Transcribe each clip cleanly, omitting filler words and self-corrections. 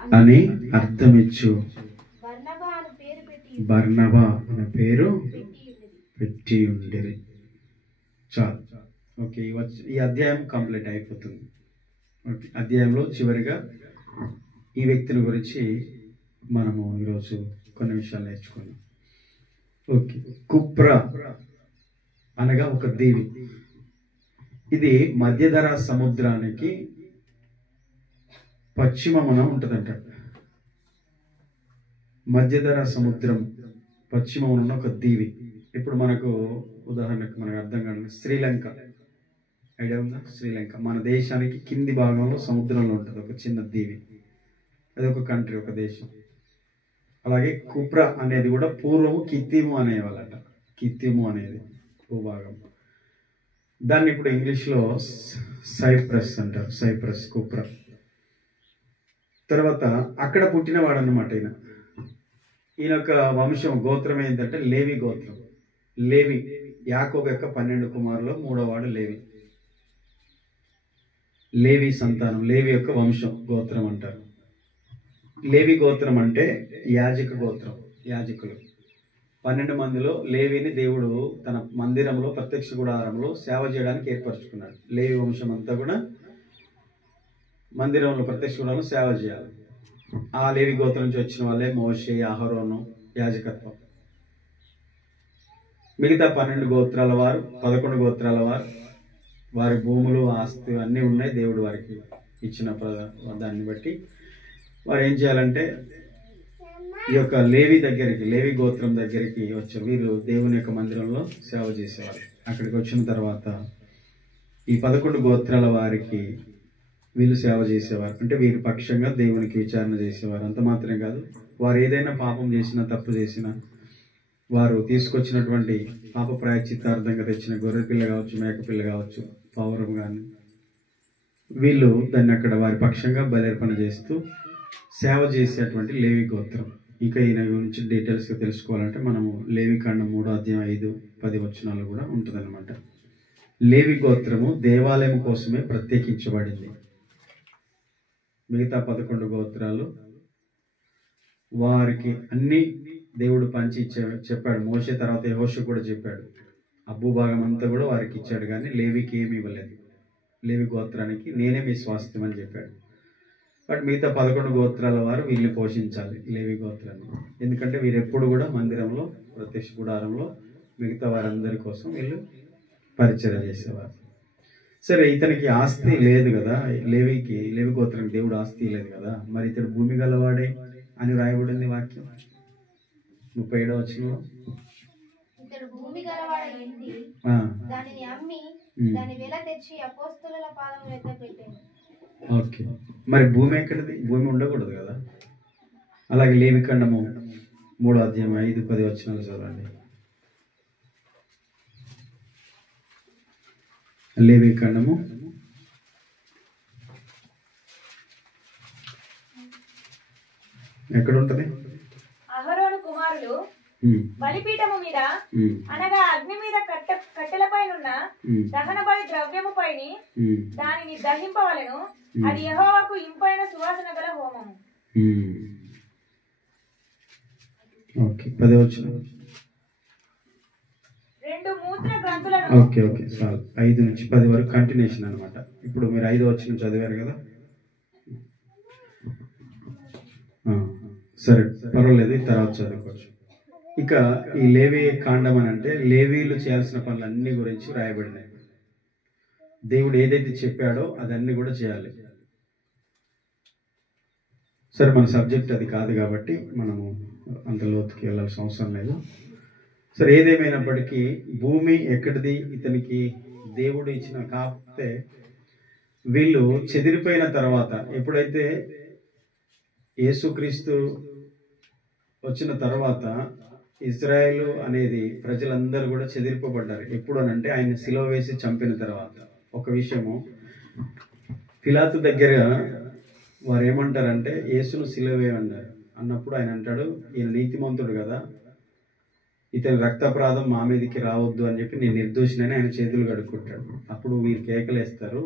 అని అర్థమిచ్చు బర్నబా అనే పేరు పెట్టి ఉండేది. చాలు. ఓకే, ఈ అధ్యాయం కంప్లీట్ అయిపోతుంది. ఓకే, అధ్యాయంలో చివరిగా ఈ వ్యక్తిని గురించి మనము ఈరోజు కొన్ని విషయాలు నేర్చుకున్నాం. ఓకే, కుప్రా అనగా ఒక దీవి. ఇది మధ్యధరా సముద్రానికి పశ్చిమమున ఉంటుందంట. మధ్యధరా సముద్రం పశ్చిమమున ఉన్న ఒక దీవి. ఇప్పుడు మనకు ఉదాహరణకు మనకు అర్థం కాదు, శ్రీలంక ఐడియా ఉందా? శ్రీలంక మన దేశానికి కింది భాగంలో సముద్రంలో ఉంటుంది ఒక చిన్న దీవి. అది ఒక కంట్రీ, ఒక దేశం. అలాగే కుప్రా అనేది కూడా పూర్వము కిత్తిము అనేవాళ్ళట. కిత్తిము అనేది భూభాగం. దాన్ని ఇప్పుడు ఇంగ్లీష్లో సైప్రస్ అంటారు. సైప్రస్, కుప్రా. తర్వాత అక్కడ పుట్టినవాడు అన్నమాట ఈయన. ఈయన యొక్క వంశం, గోత్రం ఏంటంటే లేవి గోత్రం. లేవి యాకోబు యొక్క 12 కుమారులు 3వ వాడు లేవి. లేవి సంతానం, లేవి యొక్క వంశం, గోత్రం అంటారు. లేవి గోత్రం అంటే యాజక గోత్రం, యాజకులు. 12 మందిలో లేవిని దేవుడు తన మందిరంలో, ప్రత్యక్ష గుడారంలో సేవ చేయడానికి ఏర్పరచుకున్నాడు. లేవి వంశం అంతా కూడా మందిరంలో, ప్రత్యక్ష గుడారంలో సేవ చేయాలి. ఆ లేవి గోత్రం నుంచి వచ్చిన వాళ్ళే మోషే, అహరోను, యాజకత్వం. మిగతా 12 గోత్రాల వారు, 11 గోత్రాల వారు, వారి భూములు, ఆస్తి అన్నీ ఉన్నాయి. దేవుడు వారికి ఇచ్చిన దాన్ని బట్టి వారు ఏం చేయాలంటే ఈ యొక్క లేవి దగ్గరికి, లేవి గోత్రం దగ్గరికి వచ్చారు. వీరు దేవుని యొక్క మందిరంలో సేవ చేసేవారు. అక్కడికి వచ్చిన తర్వాత ఈ 11 గోత్రాల వారికి వీళ్ళు సేవ చేసేవారు. అంటే వీరి పక్షంగా దేవునికి విచారణ చేసేవారు. అంత మాత్రమే కాదు, వారు ఏదైనా పాపం చేసినా, తప్పు చేసినా, వారు తీసుకొచ్చినటువంటి పాప ప్రాయశ్చిత్తార్థంగా తెచ్చిన గొర్రె పిల్ల కావచ్చు, మేకపిల్ల కావచ్చు, పౌరం కానీ, వీళ్ళు దాన్ని అక్కడ వారి పక్షంగా బలిర్పణ చేస్తూ సేవ చేసేటువంటి లేవి గోత్రం. ఇంకా ఈయన గురించి డీటెయిల్స్గా తెలుసుకోవాలంటే మనము లేవికాండం 3వ అధ్యాయం 5-10 వచనాలు కూడా ఉంటుందన్నమాట. లేవి గోత్రము దేవాలయం కోసమే ప్రత్యేకించబడింది. మిగతా 11 గోత్రాలు వారికి అన్ని దేవుడు పంచి చెప్పాడు. మోషే తర్వాత యెహోషువ కూడా చెప్పాడు. ఆ భూభాగం అంతా కూడా వారికి ఇచ్చాడు, కానీ లేవికి ఏమి ఇవ్వలేదు. లేవి గోత్రానికి నేనే మీ స్వాస్థ్యం అని చెప్పాడు. బట్ మిగతా 11 గోత్రాల వారు వీళ్ళని పోషించాలి, లేవి గోత్రాన్ని. ఎందుకంటే వీరు ఎప్పుడు కూడా మందిరంలో, ప్రత్యక్ష గుడారంలో మిగతా వారందరి కోసం వీళ్ళు పరిచర్య చేసేవారు. సరే, ఇతనికి ఆస్తి లేదు కదా, లేవి గోత్రానికి దేవుడు ఆస్తి లేదు కదా, మరి ఇతడు భూమి గలవాడే అని రాయబడింది వాక్యం 37వ వచనంలో. ఓకే, మరి భూమి ఎక్కడిది? భూమి ఉండకూడదు కదా. అలాగే లేవికాండము 3వ అధ్యాయం 5-10 వచనాలు చదవండి. లేవికాండము ఎక్కడ ఉంటది? అహరోను కుమారులు బలిపీఠము మీద అనగా అగ్ని మీద కట్టెలపైనున్న దహన బలి ద్రవ్యము పైన దానిని దహింపవలెను. అది యెహోవాకు ఇంపైన సువాసన గల హోమము. ఓకే, 10వ వచనం. 2 మూత్ర గ్రంథులను. ఓకే, 5 నుంచి 10 వరకు కంటిన్యూషన్ అనమాట. ఇప్పుడు మీరు 5వ వచనం చదివారు కదా, సరే పర్వాలేదు, తర్వాత చదువుకోవచ్చు. ఇక ఈ లేవి కాండం అని అంటే లేవీలు చేయాల్సిన పనులన్నీ గురించి రాయబడినాయి. దేవుడు ఏదైతే చెప్పాడో అదన్నీ కూడా చేయాలి. సరే, మన సబ్జెక్ట్ అది కాదు కాబట్టి మనము అంత లోతుకి వెళ్ళాల్సిన అవసరం లేదు. సరే, ఏదేమైనప్పటికీ భూమి ఎక్కడిది? ఇతనికి దేవుడు ఇచ్చిన. కాకపోతే వీళ్ళు చెదిరిపోయిన తర్వాత, ఎప్పుడైతే యేసుక్రీస్తు వచ్చిన తర్వాత ఇజ్రాయేలు అనేది ప్రజలందరూ కూడా చెదిరిపోబడ్డారు. ఎప్పుడు అనంటే ఆయన సిలువ వేసి చంపిన తర్వాత. ఒక విషయము, పిలాతు దగ్గర వారు ఏమంటారంటే యేసును సిలువ వేయమన్నారు. అన్నప్పుడు ఆయన అంటాడు, ఈయన నీతిమంతుడు కదా, ఇతని రక్తప్రాధం మా మీదకి రావద్దు అని చెప్పి నేను నిర్దోషినని ఆయన చేతులు కడుక్కుంటాడు. అప్పుడు వీరు కేకలేస్తారు.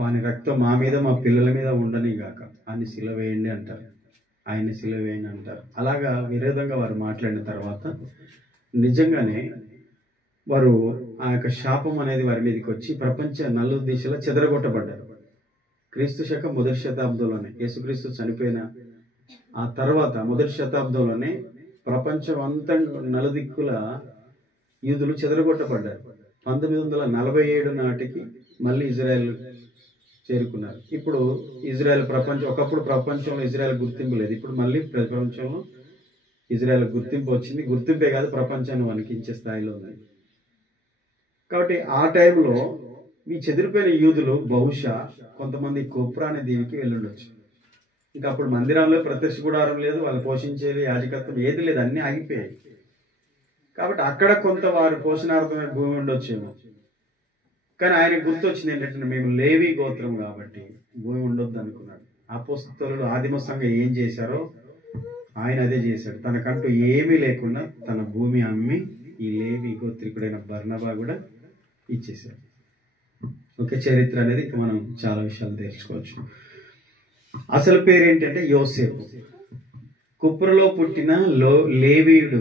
వాని రక్తం మా మీద మా పిల్లల మీద ఉండని గాక, ఆయన సిలువ వేయండి అంటారు, ఆయన సిలువ వేయండి అంటారు. అలాగా విరోధంగా వారు మాట్లాడిన తర్వాత నిజంగానే వారు ఆ యొక్క శాపం అనేది వారి మీదకి వచ్చి ప్రపంచ నలుగు దిశలో చెదరగొట్టబడ్డారు. క్రీస్తు శకం మొదటి శతాబ్దంలోనే, యేసుక్రీస్తు చనిపోయిన ఆ తర్వాత మొదటి శతాబ్దంలోనే ప్రపంచం అంతా నలుదిక్కుల యూదులు చెదరగొట్టబడ్డారు. 1947 నాటికి మళ్ళీ ఇజ్రాయెల్ చేరుకున్నారు. ఇప్పుడు ఇజ్రాయెల్ ఒకప్పుడు ప్రపంచంలో ఇజ్రాయెల్ గుర్తింపు లేదు, ఇప్పుడు మళ్ళీ ప్రపంచంలో ఇజ్రాయెల్ గుర్తింపు వచ్చింది. గుర్తింపే కాదు, ప్రపంచాన్ని వణికించే స్థాయిలో ఉంది. కాబట్టి ఆ టైంలో ఈ చెదిరిపోయిన యూదులు బహుశా కొంతమంది కుప్రా అనే దీవికి వెళ్ళుండొచ్చు. ఇంకా అప్పుడు మందిరంలో ప్రత్యక్ష గుడారం లేదు, వాళ్ళు పోషించేది యాజకత్వం ఏది లేదు, అన్నీ ఆగిపోయాయి. కాబట్టి అక్కడ కొంత వారు పోషణార్థమైన భూమి ఉండొచ్చేమో. కానీ ఆయన గుర్తొచ్చింది ఏంటంటే, మేము లేవి గోత్రం కాబట్టి భూమి ఉండొద్దు అనుకున్నాడు. అపోస్తలులు ఆదిమ సంఘం ఏం చేశారో ఆయన అదే చేశాడు. తనకంటూ ఏమీ లేకుండా తన భూమి అమ్మి ఈ లేవి గోత్రికుడైన బర్నబా కూడా ఇచ్చేశాడు. ఒక చరిత్ర అనేది ఇక మనం చాలా విషయాలు తెలుసుకోవచ్చు. అసలు పేరు ఏంటంటే యోసేపు. కుప్రలో పుట్టిన లేవీయుడు,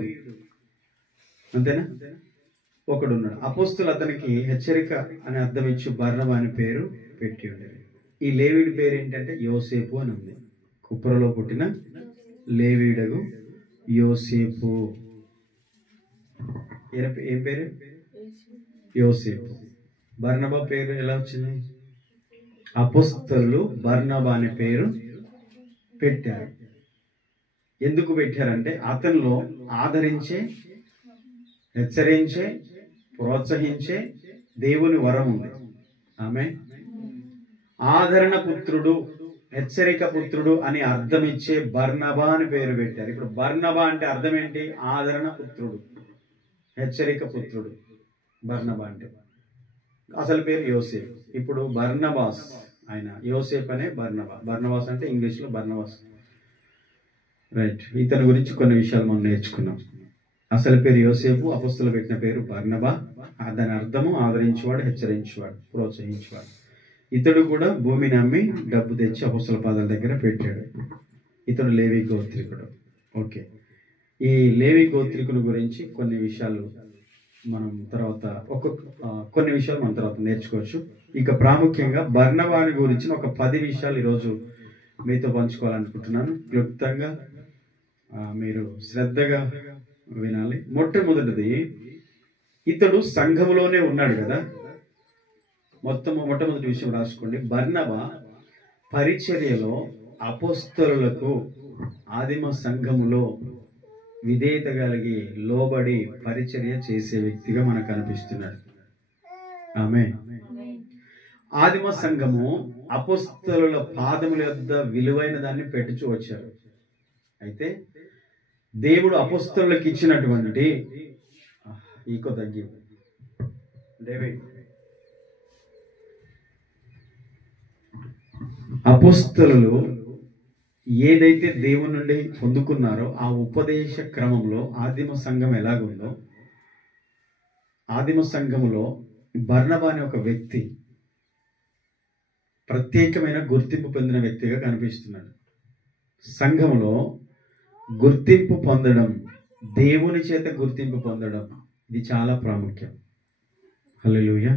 అంతేనా? ఒకడున్నాడు. అపోస్తులు అతనికి హెచ్చరిక అని అర్థం ఇచ్చి బర్నబా అని పేరు పెట్టి ఉండేది. ఈ లేవీయుడి పేరు ఏంటంటే యోసేపు అని ఉంది. కుప్రలో పుట్టిన లేవీయుడు యోసేపు. ఏం పేరు? యోసేపు. బర్నబా పేరు ఎలా వచ్చింది? అపోస్తలులు బర్నబా అనే పేరు పెట్టారు. ఎందుకు పెట్టారంటే అతనిలో ఆదరించే, హెచ్చరించే, ప్రోత్సహించే దేవుని వరం ఉంది. ఆమె ఆదరణ పుత్రుడు, హెచ్చరిక పుత్రుడు అని అర్థం ఇచ్చే బర్నబా అని పేరు పెట్టారు. ఇప్పుడు బర్నబా అంటే అర్థం ఏంటి? ఆదరణ పుత్రుడు, హెచ్చరిక పుత్రుడు. బర్నబా అంటే అసలు పేరు యోసేపు. ఇప్పుడు బర్నబాస్, ఆయన యోసేపు అనే బర్నబాస్ అంటే ఇంగ్లీష్లో బర్నబాస్. రైట్. ఇతని గురించి కొన్ని విషయాలు మనం నేర్చుకున్నాం. అసలు పేరు యోసేపు, అపోస్తలులు పెట్టిన పేరు బర్నబా. దాని అర్థము ఆదరించేవాడు, హెచ్చరించేవాడు, ప్రోత్సహించేవాడు. ఇతడు కూడా భూమిని అమ్మి డబ్బు తెచ్చి అపోస్తల పాదాల దగ్గర పెట్టాడు. ఇతడు లేవి గోత్రికుడు. ఓకే, ఈ లేవి గోత్రికుల గురించి కొన్ని విషయాలు మనం తర్వాత కొన్ని విషయాలు మనం తర్వాత నేర్చుకోవచ్చు. ఇక ప్రాముఖ్యంగా బర్నబాని గురించిన ఒక 10 విషయాలు ఈరోజు మీతో పంచుకోవాలనుకుంటున్నాను. క్లుప్తంగా మీరు శ్రద్ధగా వినాలి. మొట్టమొదటిది, ఇతడు సంఘములోనే ఉన్నాడు కదా. మొట్టమొదటి విషయం రాసుకోండి. బర్నబా పరిచర్యలో అపోస్తలులకు ఆదిమ సంఘములో విధేయత కలిగి లోబడి పరిచర్య చేసే వ్యక్తిగా మనకు కనిపిస్తున్నాడు. ఆమేన్. ఆదిమ సంఘము అపోస్తలుల పాదముల యొద్ద విలువైన దాన్ని పెట్టుచూ వచ్చారు. అయితే దేవుడు అపోస్తలులకు ఇచ్చినటువంటి అపోస్తలులు ఏదైతే దేవుని నుండి పొందుకున్నారో ఆ ఉపదేశ క్రమంలో ఆదిమ సంఘం ఎలాగుందో, ఆదిమ సంఘములో బర్నబా అనే ఒక వ్యక్తి ప్రత్యేకమైన గుర్తింపు పొందిన వ్యక్తిగా కనిపిస్తున్నాడు. సంఘములో గుర్తింపు పొందడం, దేవుని చేత గుర్తింపు పొందడం, ఇది చాలా ప్రాముఖ్యం. హల్లెలూయా.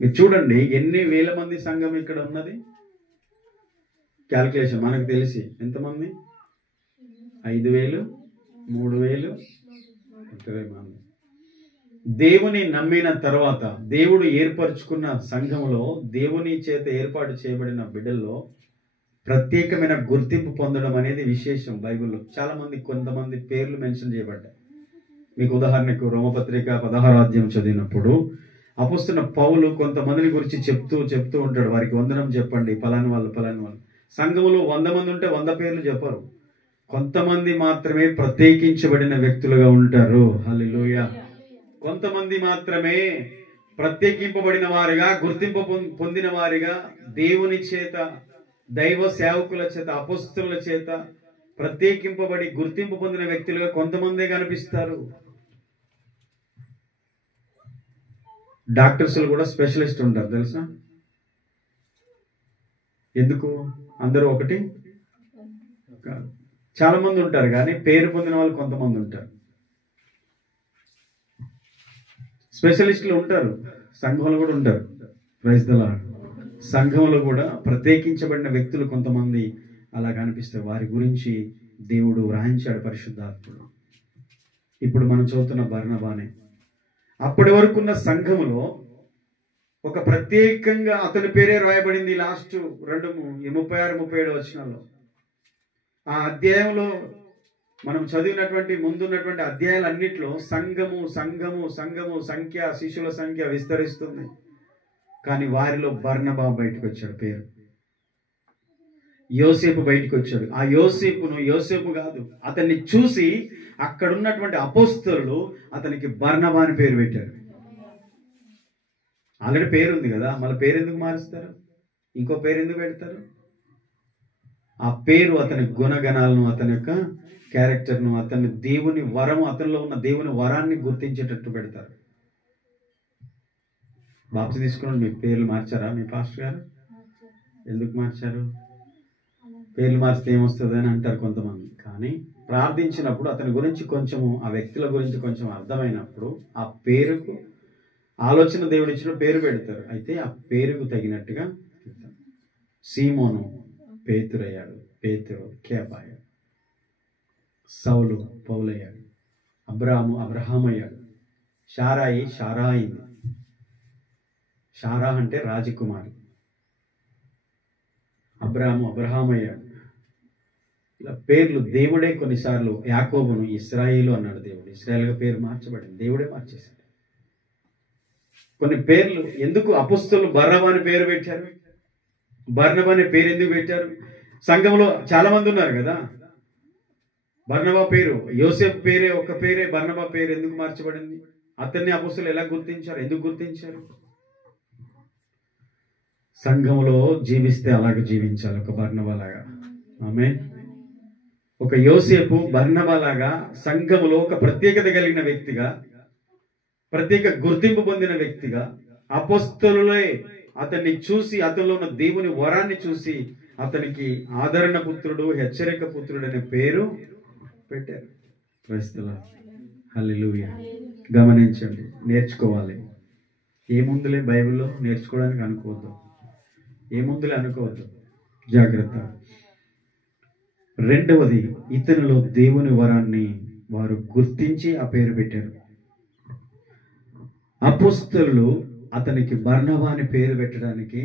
మీరు చూడండి, ఎన్ని వేల మంది సంఘం ఇక్కడ ఉన్నది. క్యాల్కులేషన్ మనకు తెలిసి ఎంతమంది? 5,000, 3,000, 20 మంది. దేవుని నమ్మిన తర్వాత దేవుడు ఏర్పరచుకున్న సంఘములో దేవుని చేత ఏర్పాటు చేయబడిన బిడ్డల్లో ప్రత్యేకమైన గుర్తింపు పొందడం అనేది విశేషం. బైబిల్లో చాలా మంది, కొంతమంది పేర్లు మెన్షన్ చేయబడ్డాయి. మీకు ఉదాహరణకు రోమపత్రిక 16వ అధ్యాయం చదివినప్పుడు అపోస్తలుడైన పౌలు కొంతమందిని గురించి చెప్తూ ఉంటాడు. వారికి వందనం చెప్పండి, పలాని వాళ్ళు. సంఘములో 100 మంది ఉంటే 100 పేర్లు చెప్పరు. కొంతమంది మాత్రమే ప్రత్యేకించబడిన వ్యక్తులుగా ఉంటారు. హల్లెలూయా. కొంతమంది మాత్రమే ప్రత్యేకింపబడిన వారిగా, గుర్తింపు పొందిన వారిగా, దేవుని చేత, దైవ సేవకుల చేత, అపోస్తలుల చేత ప్రత్యేకింపబడి గుర్తింపు పొందిన వ్యక్తులుగా కొంతమందే కనిపిస్తారు. డాక్టర్స్లు కూడా స్పెషలిస్ట్ ఉంటారు తెలుసా. ఎందుకు? అందరూ ఒకటి కాదు. చాలా మంది ఉంటారు, కానీ పేరు పొందిన వాళ్ళు కొంతమంది ఉంటారు. స్పెషలిస్టులు ఉంటారు, సంఘంలో కూడా ఉంటారు. Praise the lord. సంఘంలో కూడా ప్రత్యేకించబడిన వ్యక్తులు కొంతమంది అలా కనిపిస్తారు. వారి గురించి దేవుడు వ్రాయించాడు పరిశుద్ధాత్ముడు. ఇప్పుడు మనం చదువుతున్న బర్నబానే అప్పటి వరకు ఉన్న సంఘములో ఒక ప్రత్యేకంగా అతని పేరే రాయబడింది. లాస్ట్ 36-37 వచనాల్లో ఆ అధ్యాయంలో మనం చదివినటువంటి ముందున్నటువంటి అధ్యాయాలన్నింటిలో సంఘము సంఘము సంఘము సంఖ్య, శిష్యుల సంఖ్య విస్తరిస్తుంది. కానీ వారిలో బర్నబా బయటకు వచ్చాడు. పేరు యోసేపు బయటకు వచ్చాడు. ఆ యోసేపు కాదు, అతన్ని చూసి అక్కడ ఉన్నటువంటి అపోస్తలులు అతనికి బర్నబా అని పేరు పెట్టారు. ఆల్రెడీ పేరు ఉంది కదా, మళ్ళీ పేరు ఎందుకు మారుస్తారు? ఇంకో పేరు ఎందుకు పెడతారు? ఆ పేరు అతని గుణగణాలను, అతని యొక్క క్యారెక్టర్ను, అతని దేవుని వరము, అతనిలో ఉన్న దేవుని వరాన్ని గుర్తించేటట్టు పెడతారు. బాప్తి తీసుకుని మీ పేర్లు మార్చారా మీ పాస్టర్ గారు? ఎందుకు మార్చారు? పేర్లు మార్చితే ఏమొస్తుంది అని అంటారు కొంతమంది. కానీ ప్రార్థించినప్పుడు అతని గురించి కొంచెము, ఆ వ్యక్తుల గురించి కొంచెం అర్థమైనప్పుడు ఆ పేరుకు ఆలోచన దేవుడు ఇచ్చిన పేరు పెడతారు. అయితే ఆ పేరుకు తగినట్టుగా సీమోను పేతురయ్యాడు, పేతురు కేపాయాడు, సౌలు పౌలయ్యాడు, అబ్రాము అబ్రహాం అయ్యాడు, షారాయి షారా అయింది. షారా అంటే రాజకుమారి. అబ్రాము అబ్రహాం అయ్యాడు. ఇలా పేర్లు దేవుడే కొన్నిసార్లు యాకోబును ఇశ్రాయేలు అన్నాడు దేవుడు. ఇశ్రాయేల్గా పేరు మార్చబడింది, దేవుడే మార్చేశాడు. కొన్ని పేర్లు ఎందుకు అపోస్తలులు బర్నబా అని పేరు పెట్టారు? బర్నబా అనే పేరు ఎందుకు పెట్టారు? సంఘంలో చాలా మంది ఉన్నారు కదా. బర్నబా పేరు, యోసేపు పేరే ఒక పేరే, బర్నబా పేరు ఎందుకు మార్చబడింది? అతన్ని అపోస్తలులు ఎలా గుర్తించారు? ఎందుకు గుర్తించారు? సంఘంలో జీవిస్తే అలాగే జీవించాలి, ఒక బర్నబా లాగా. ఆమేన్. ఒక యోసేపు బర్నబా లాగా సంఘములో ఒక ప్రత్యేకత కలిగిన వ్యక్తిగా, ప్రత్యేక గుర్తింపు పొందిన వ్యక్తిగా, అపోస్తలులే అతన్ని చూసి, అతనిలో ఉన్న దేవుని వరాన్ని చూసి అతనికి ఆదరణ పుత్రుడు, హెచ్చరిక పుత్రుడు అనే పేరు పెట్టారు. Praise the lord. హల్లెలూయా. గమనించండి, నేర్చుకోవాలి. ఏముందులే బైబిల్లో నేర్చుకోవడానికి అనుకోవద్దు, ఏముందులే అనుకోవద్దు, జాగ్రత్త. రెండవది, ఇతనిలో దేవుని వరాన్ని వారు గుర్తించి ఆ పేరు పెట్టారు. అపోస్తలులు అతనికి బర్నబా అని పేరు పెట్టడానికి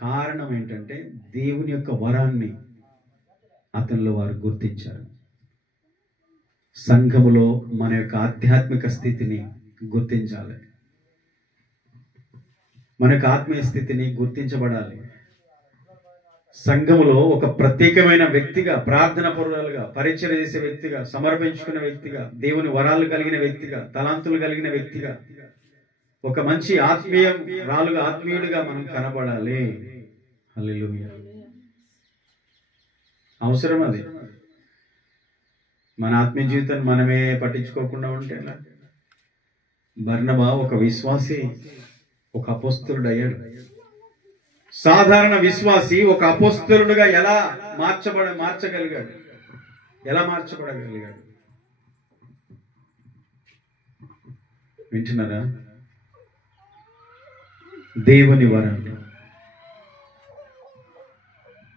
కారణం ఏంటంటే దేవుని యొక్క వరాన్ని అతనిలో వారు గుర్తించారు. సంఘములో మన యొక్క ఆధ్యాత్మిక స్థితిని గుర్తించాలి, మన యొక్క ఆత్మీయ స్థితిని గుర్తించబడాలి. సంఘములో ఒక ప్రత్యేకమైన వ్యక్తిగా, ప్రార్థన పరులుగా, పరిచయం చేసే వ్యక్తిగా, సమర్పించుకున్న వ్యక్తిగా, దేవుని వరాలు కలిగిన వ్యక్తిగా, తలాంతులు కలిగిన వ్యక్తిగా, ఒక మంచి ఆత్మీయుడిగా మనం కనబడాలి. హల్లెలూయా. అవసరం అది. మన ఆత్మీయ జీవితాన్ని మనమే పట్టించుకోకుండా ఉంటే ఎలా? బర్నబా ఒక విశ్వాసి, ఒక అపోస్తలుడు అయ్యాడు. సాధారణ విశ్వాసి ఒక అపోస్తలుడుగా ఎలా మార్చగలిగాడు? ఎలా మార్చబడగలిగాడు? వింటున్నారా? దేవుని వరం.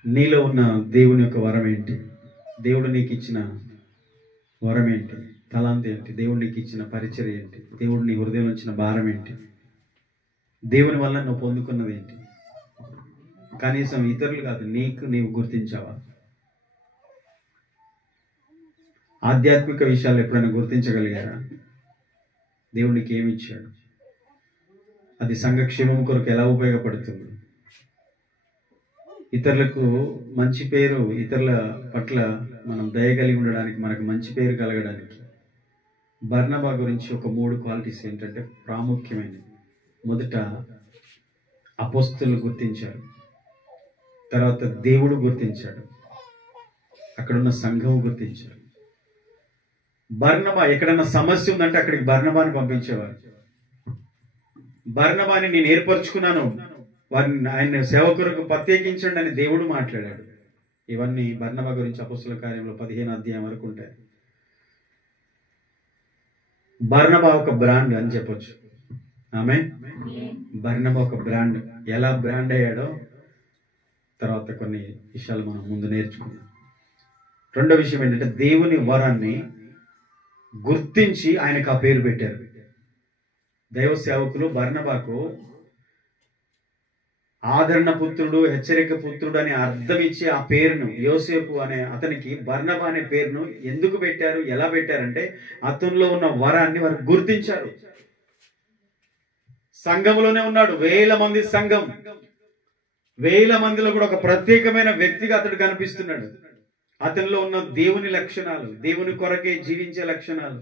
నీలో ఉన్న దేవుని యొక్క వరం ఏంటి? దేవుడు నీకు ఇచ్చిన వరం ఏంటి? తలాంత ఏంటి? దేవుడు నీకు ఇచ్చిన పరిచర్య ఏంటి? దేవుడు నీ హృదయంలో ఇచ్చిన భారం ఏంటి? దేవుని వల్ల నువ్వు పొందుకున్నది ఏంటి? కనీసం ఇతరులు కాదు, నీవు గుర్తించావా? ఆధ్యాత్మిక విషయాలు ఎప్పుడైనా గుర్తించగలిగారా? దేవుడు నీకు ఏమి ఇచ్చాడు? అది సంఘక్షేమం కొరకు ఎలా ఉపయోగపడుతుంది? ఇతరులకు మంచి పేరు, ఇతరుల పట్ల మనం దయ కలిగి ఉండడానికి, మనకు మంచి పేరు కలగడానికి బర్నబా గురించి ఒక 3 క్వాలిటీస్ ఏంటంటే ప్రాముఖ్యమైనవి. మొదట అపోస్తలులు గుర్తించారు, తర్వాత దేవుడు గుర్తించాడు, అక్కడున్న సంఘం గుర్తించారు. బర్నబా ఎక్కడన్నా సమస్య ఉందంటే అక్కడికి బర్నబాని పంపించేవారు. బర్నబాని నేను ఏర్పరచుకున్నాను, వారిని ఆయన సేవకులకు ప్రత్యేకించండి అని దేవుడు మాట్లాడాడు. ఇవన్నీ బర్నబా గురించి అపొస్తలుల కార్యంలో 15వ అధ్యాయం వరకు ఉంటాయి. బర్నబా ఒక బ్రాండ్ అని చెప్పొచ్చు. ఆమె బర్నబా ఒక బ్రాండ్. ఎలా బ్రాండ్ అయ్యాడో తర్వాత కొన్ని విషయాలు మనం ముందు నేర్చుకున్నాం. రెండో విషయం ఏంటంటే దేవుని వరాన్ని గుర్తించి ఆయనకు ఆ పేరు పెట్టారు. దైవ సేవకులు బర్నబాకు ఆదరణ పుత్రుడు, హెచ్చరిక పుత్రుడు అని అర్థం ఇచ్చి ఆ పేరును, యోసేపు అనే అతనికి బర్నబా అనే పేరును ఎందుకు పెట్టారు, ఎలా పెట్టారంటే అతనిలో ఉన్న వరాన్ని వారు గుర్తించారు. సంఘంలోనే ఉన్నాడు, 1000 మంది సంఘం, 1000 మందిలో కూడా ఒక ప్రత్యేకమైన వ్యక్తిగా అతడు కనిపిస్తున్నాడు. అతనిలో ఉన్న దేవుని లక్షణాలు, దేవుని కొరకే జీవించే లక్షణాలు,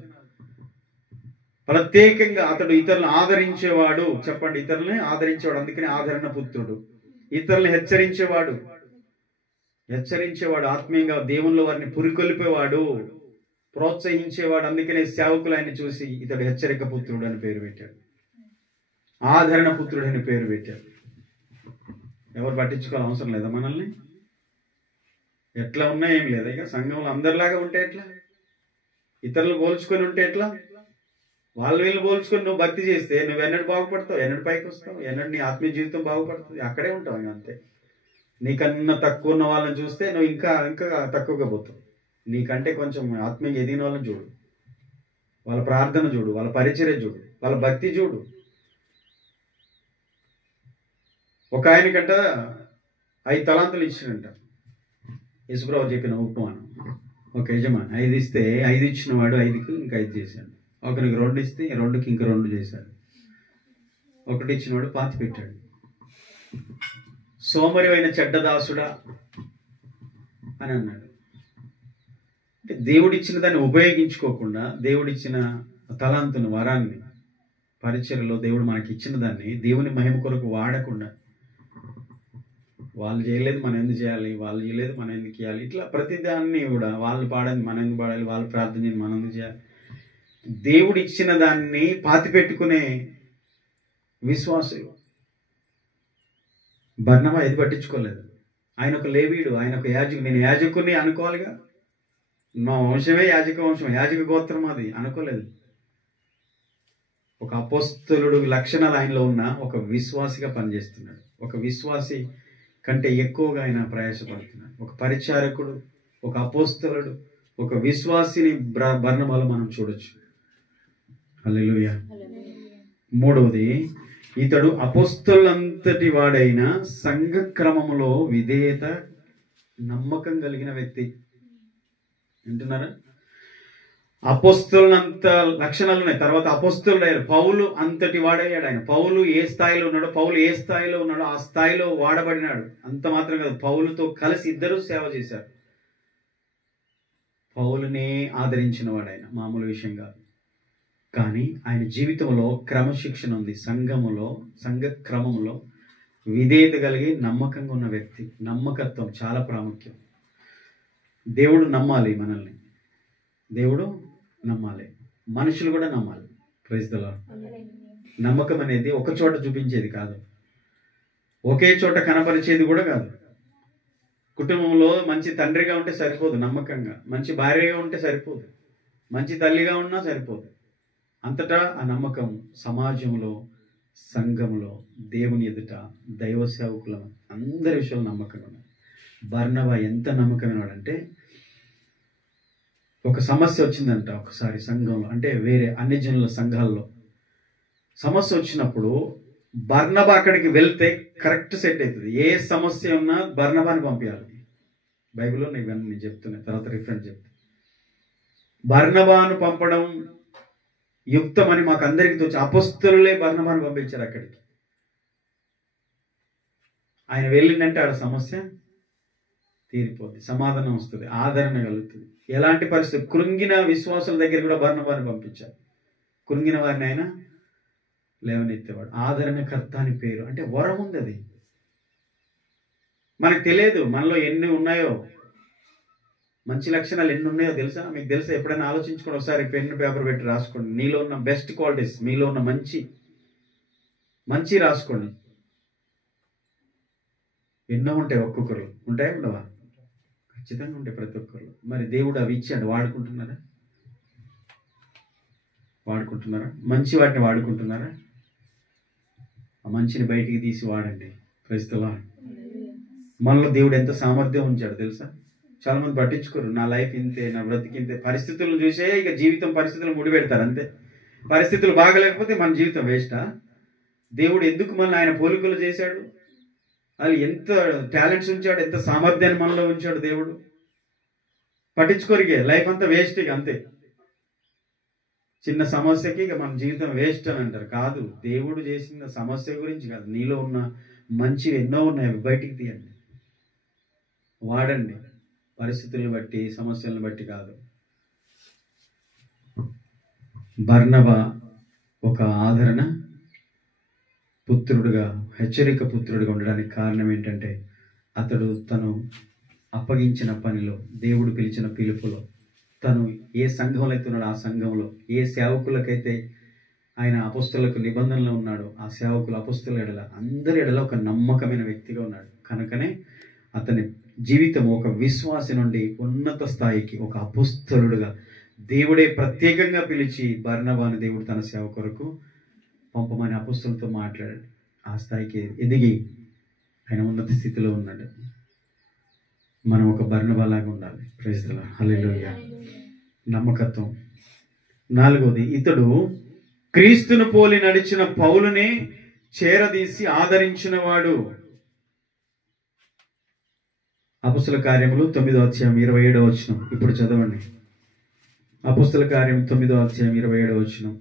ప్రత్యేకంగా అతడు ఇతరులను ఆదరించేవాడు. చెప్పండి, ఇతరులని ఆదరించేవాడు. అందుకని ఆదరణ పుత్రుడు. ఇతరులను హెచ్చరించేవాడు, ఆత్మీయంగా దేవుల్లో వారిని పురికొల్పేవాడు, ప్రోత్సహించేవాడు. అందుకనే సేవకులు ఆయన చూసి ఇతడు హెచ్చరిక పుత్రుడు అని పేరు పెట్టాడు, ఆదరణ పుత్రుడు అని పేరు పెట్టాడు. ఎవరు పట్టించుకోవాల్సిన అవసరం లేదా మనల్ని? ఎట్లా ఉన్నా ఏం లేదా? ఇక సంఘంలో అందరిలాగా ఉంటే ఎట్లా? ఇతరులు పోల్చుకొని ఉంటే ఎట్లా? వాళ్ళు వీళ్ళు పోల్చుకొని నువ్వు భక్తి చేస్తే నువ్వు ఎన్నడూ బాగుపడతావు, ఎన్నడూ పైకి వస్తావు, ఎన్నడూ నీ ఆత్మీయ జీవితం బాగుపడుతుంది. అక్కడే ఉంటావు ఇంక అంతే. నీకన్నా తక్కువ ఉన్న వాళ్ళని చూస్తే నువ్వు ఇంకా ఇంకా తక్కువగా పోతావు. నీకంటే కొంచెం ఆత్మీయంగా ఎదిగిన వాళ్ళని చూడు, వాళ్ళ ప్రార్థన చూడు, వాళ్ళ పరిచర్య చూడు, వాళ్ళ భక్తి చూడు. ఒక ఆయనకంట 5 తలాంతులు ఇచ్చినంట. యేసుప్రభువు చెప్పిన ఉపమానం. ఒక యజమాని 5 ఇస్తే 5 ఇచ్చిన వాడు 5కి ఇంకా 5 చేశాడు. ఒకరికి 2 ఇస్తే 2కి ఇంకా 2 చేశాడు. 1 ఇచ్చినవాడు 5 పెట్టాడు. సోమరి అయిన చెడ్డదాసుడా అని అన్నాడు. అంటే దేవుడిచ్చిన దాన్ని ఉపయోగించుకోకుండా, దేవుడిచ్చిన తలాంతును, వరాన్ని, పరిచర్యలో దేవుడు మనకి ఇచ్చిన దాన్ని దేవుని మహిమ కొరకు వాడకుండా, వాళ్ళు చేయలేదు మనం ఎందుకు చేయాలి, వాళ్ళు చేయలేదు మనం ఎందుకు చేయాలి, ఇట్లా ప్రతిదాన్ని కూడా వాళ్ళు పాడని మనం ఎందుకు పాడాలి, వాళ్ళు ప్రార్థన చేయని మనం ఎందుకు చేయాలి, దేవుడు ఇచ్చిన దాన్ని పాతిపెట్టుకునే విశ్వాసులు. బర్నబా ఇది పట్టించుకోలేదు. ఆయన ఒక లేవీయుడు, ఆయన ఒక యాజకుడు. నేను యాజకుని అనుకోవాలిగా, మా వంశమే యాజక వంశం, యాజక గోత్రం అది అనుకోలేదు. ఒక అపోస్తలుడు లక్షణాలు ఆయనలో ఉన్న ఒక విశ్వాసిగా పనిచేస్తున్నాడు. ఒక విశ్వాసి కంటే ఎక్కువగా ఆయన ప్రయాసపడుతున్నాడు. ఒక పరిచారకుడు, ఒక అపోస్తలుడు, ఒక విశ్వాసిని బర్నబాలో మనం చూడొచ్చు. హల్లెలూయా. మూడవది, ఇతడు అపోస్తలులంతటి వాడైన సంఘ క్రమములో విధేయత, నమ్మకం కలిగిన వ్యక్తి. వింటున్నారా? అపోస్తలులంత లక్షణాలు ఉన్నాయి. తర్వాత అపోస్తలుడు అయ్యారు. పౌలు అంతటి వాడయ్యాడు. ఆయన పౌలు ఏ స్థాయిలో ఉన్నాడో ఆ స్థాయిలో వాడబడినాడు. అంత మాత్రం కాదు, పౌలుతో కలిసి ఇద్దరు సేవ చేశారు. పౌలునే ఆదరించిన వాడు ఆయన, మామూలు విషయం కాదు. కానీ ఆయన జీవితంలో క్రమశిక్షణ ఉంది. సంఘ క్రమంలో విధేయత కలిగి నమ్మకంగా ఉన్న వ్యక్తి. నమ్మకత్వం చాలా ప్రాముఖ్యం. దేవుడు నమ్మాలి మనల్ని, దేవుడు నమ్మాలి, మనుషులు కూడా నమ్మాలి. Praise the lord. నమ్మకం అనేది ఒక చోట చూపించేది కాదు, ఒకే చోట కనపరిచేది కూడా కాదు. కుటుంబంలో మంచి తండ్రిగా ఉంటే సరిపోదు, నమ్మకంగా మంచి భార్యగా ఉంటే సరిపోదు, మంచి తల్లిగా ఉన్నా సరిపోదు. అంతటా ఆ నమ్మకం సమాజంలో, సంఘంలో, దేవుని ఎదుట, దైవ సేవకుల అందరి విషయంలో నమ్మకంగా ఉన్నాడు. బర్నబా ఎంత నమ్మకమైన వాడంటే, ఒక సమస్య వచ్చిందంట ఒకసారి సంఘంలో, అంటే వేరే అన్ని జనుల సంఘాల్లో సమస్య వచ్చినప్పుడు బర్నబా అక్కడికి వెళ్తే కరెక్ట్ సెట్ అవుతుంది. ఏ సమస్య ఉన్నా బర్నబాని పంపించాలి. బైబిల్లో ఇవన్నీ నేను చెప్తున్నాను, తర్వాత రిఫరెన్స్ చెప్తాను. బర్నబాను పంపడం యుక్తమని మాకు అందరికీ తోచి అపోస్తలులే బర్నబాను పంపించారు అక్కడికి. ఆయన వెళ్ళిందంటే ఆడ సమస్య తీరిపోద్ది, సమాధానం వస్తుంది, ఆదరణ కలుగుతుంది. ఎలాంటి పరిస్థితి, కృంగిన విశ్వాసుల దగ్గర కూడా బర్నబాను పంపించారు. కృంగిన వారిని ఆయన లేవనెత్తేవాడు. ఆదరణకర్త అని పేరు, అంటే వరం ఉంది. అది మనకు తెలియదు మనలో ఎన్ని ఉన్నాయో, మంచి లక్షణాలు ఎన్ని ఉన్నాయో తెలుసా? మీకు తెలుసా? ఎప్పుడైనా ఆలోచించుకోండి ఒకసారి, పెన్ను పేపర్ పెట్టి రాసుకోండి. నీలో ఉన్న బెస్ట్ క్వాలిటీస్, మీలో ఉన్న మంచి రాసుకోండి. ఎన్నో ఉంటాయి, ఒక్కొక్కరు ఉంటాయా ఉండవా? ఖచ్చితంగా ఉంటాయి ప్రతి ఒక్కరు. మరి దేవుడు అవి ఇచ్చాడు, వాడుకుంటున్నారా? మంచి వాటిని వాడుకుంటున్నారా? ఆ మంచిని బయటికి తీసి వాడండి. క్రైస్తవ మనలో దేవుడు ఎంత సామర్థ్యం ఉంచాడు తెలుసా? చాలా మంది పట్టించుకోరు. నా లైఫ్ ఇంతే, నా బ్రతికి ఇంతే. పరిస్థితులను చూసే ఇక జీవితం పరిస్థితులు ముడిపెడతారు అంతే. పరిస్థితులు బాగలేకపోతే మన జీవితం వేస్టా? దేవుడు ఎందుకు మనల్ని ఆయన పోలికలు చేశాడు? అది ఎంత టాలెంట్స్ ఉంచాడు, ఎంత సామర్థ్యాన్ని మనలో ఉంచాడు దేవుడు. పట్టించుకోరికే లైఫ్ అంతా వేస్ట్ ఇక అంతే. చిన్న సమస్యకి ఇక మన జీవితం వేస్ట్ అని అంటారు. కాదు, దేవుడు చేసిన సమస్య గురించి కాదు, నీలో ఉన్న మంచివి ఎన్నో ఉన్నాయి, అవి బయటికి తీయండి, వాడండి. పరిస్థితులను బట్టి, సమస్యలను బట్టి కాదు. బర్నబా ఒక ఆదరణ పుత్రుడుగా, హెచ్చరిక పుత్రుడిగా ఉండడానికి కారణం ఏంటంటే అతడు తను అప్పగించిన పనిలో, దేవుడు పిలిచిన పిలుపులో, తను ఏ సంఘంలో అయితే ఉన్నాడో ఆ సంఘంలో, ఏ సేవకులకైతే ఆయన అపొస్తలులకు నిబంధనలో ఉన్నాడో ఆ సేవకులు, అపొస్తలుల ఎడల, అందరి ఎడల ఒక నమ్మకమైన వ్యక్తిగా ఉన్నాడు. కనుకనే అతని జీవితం ఒక విశ్వాసి నుండి ఉన్నత స్థాయికి, ఒక అపొస్తలుడుగా దేవుడే ప్రత్యేకంగా పిలిచి బర్నబాను దేవుడు తన సేవ కొరకు పంపమని అపొస్తలులతో మాట్లాడాడు. ఆ స్థాయికి ఎదిగి ఆయన ఉన్నత స్థితిలో ఉన్నాడు. మనం ఒక బర్నబా లాగా ఉండాలి. Praise the lord. హల్లెలూయా. నమ్మకత్వం. 4వది, ఇతడు క్రీస్తును పోలి నడిచిన పౌలునే చేరదీసి ఆదరించిన వాడు. అపొస్తల కార్యములు 9వ అధ్యాయం 27వ వచనం. ఇప్పుడు చదవండి. అపొస్తల కార్యం 9వ అధ్యాయం 27వ వచనం.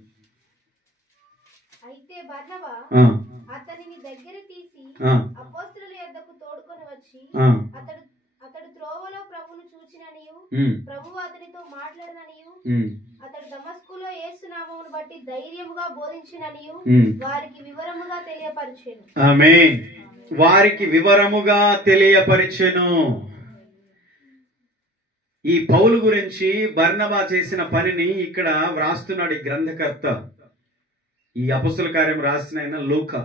అయితే బర్నబా అతనిని దగ్గర తీసి అపొస్తలుల యొద్దకు తోడుకొని వచ్చి అతడు త్రోవలో ప్రభువును చూచిననియు ప్రభువు అతనితో మాట్లాడిననియు అతడు దమస్కులో యేసు నామమును బట్టి ధైర్యముగా బోధించిననియు వారికి వివరముగా తెలియపరిచెను. ఆమేన్. వారికి వివరముగా తెలియపరిచెను. ఈ పౌలు గురించి బర్నబా చేసిన పనిని ఇక్కడ వ్రాస్తున్నాడు ఈ గ్రంథకర్త. ఈ అపొస్తల కార్యం రాసిన ఆయన లూకా.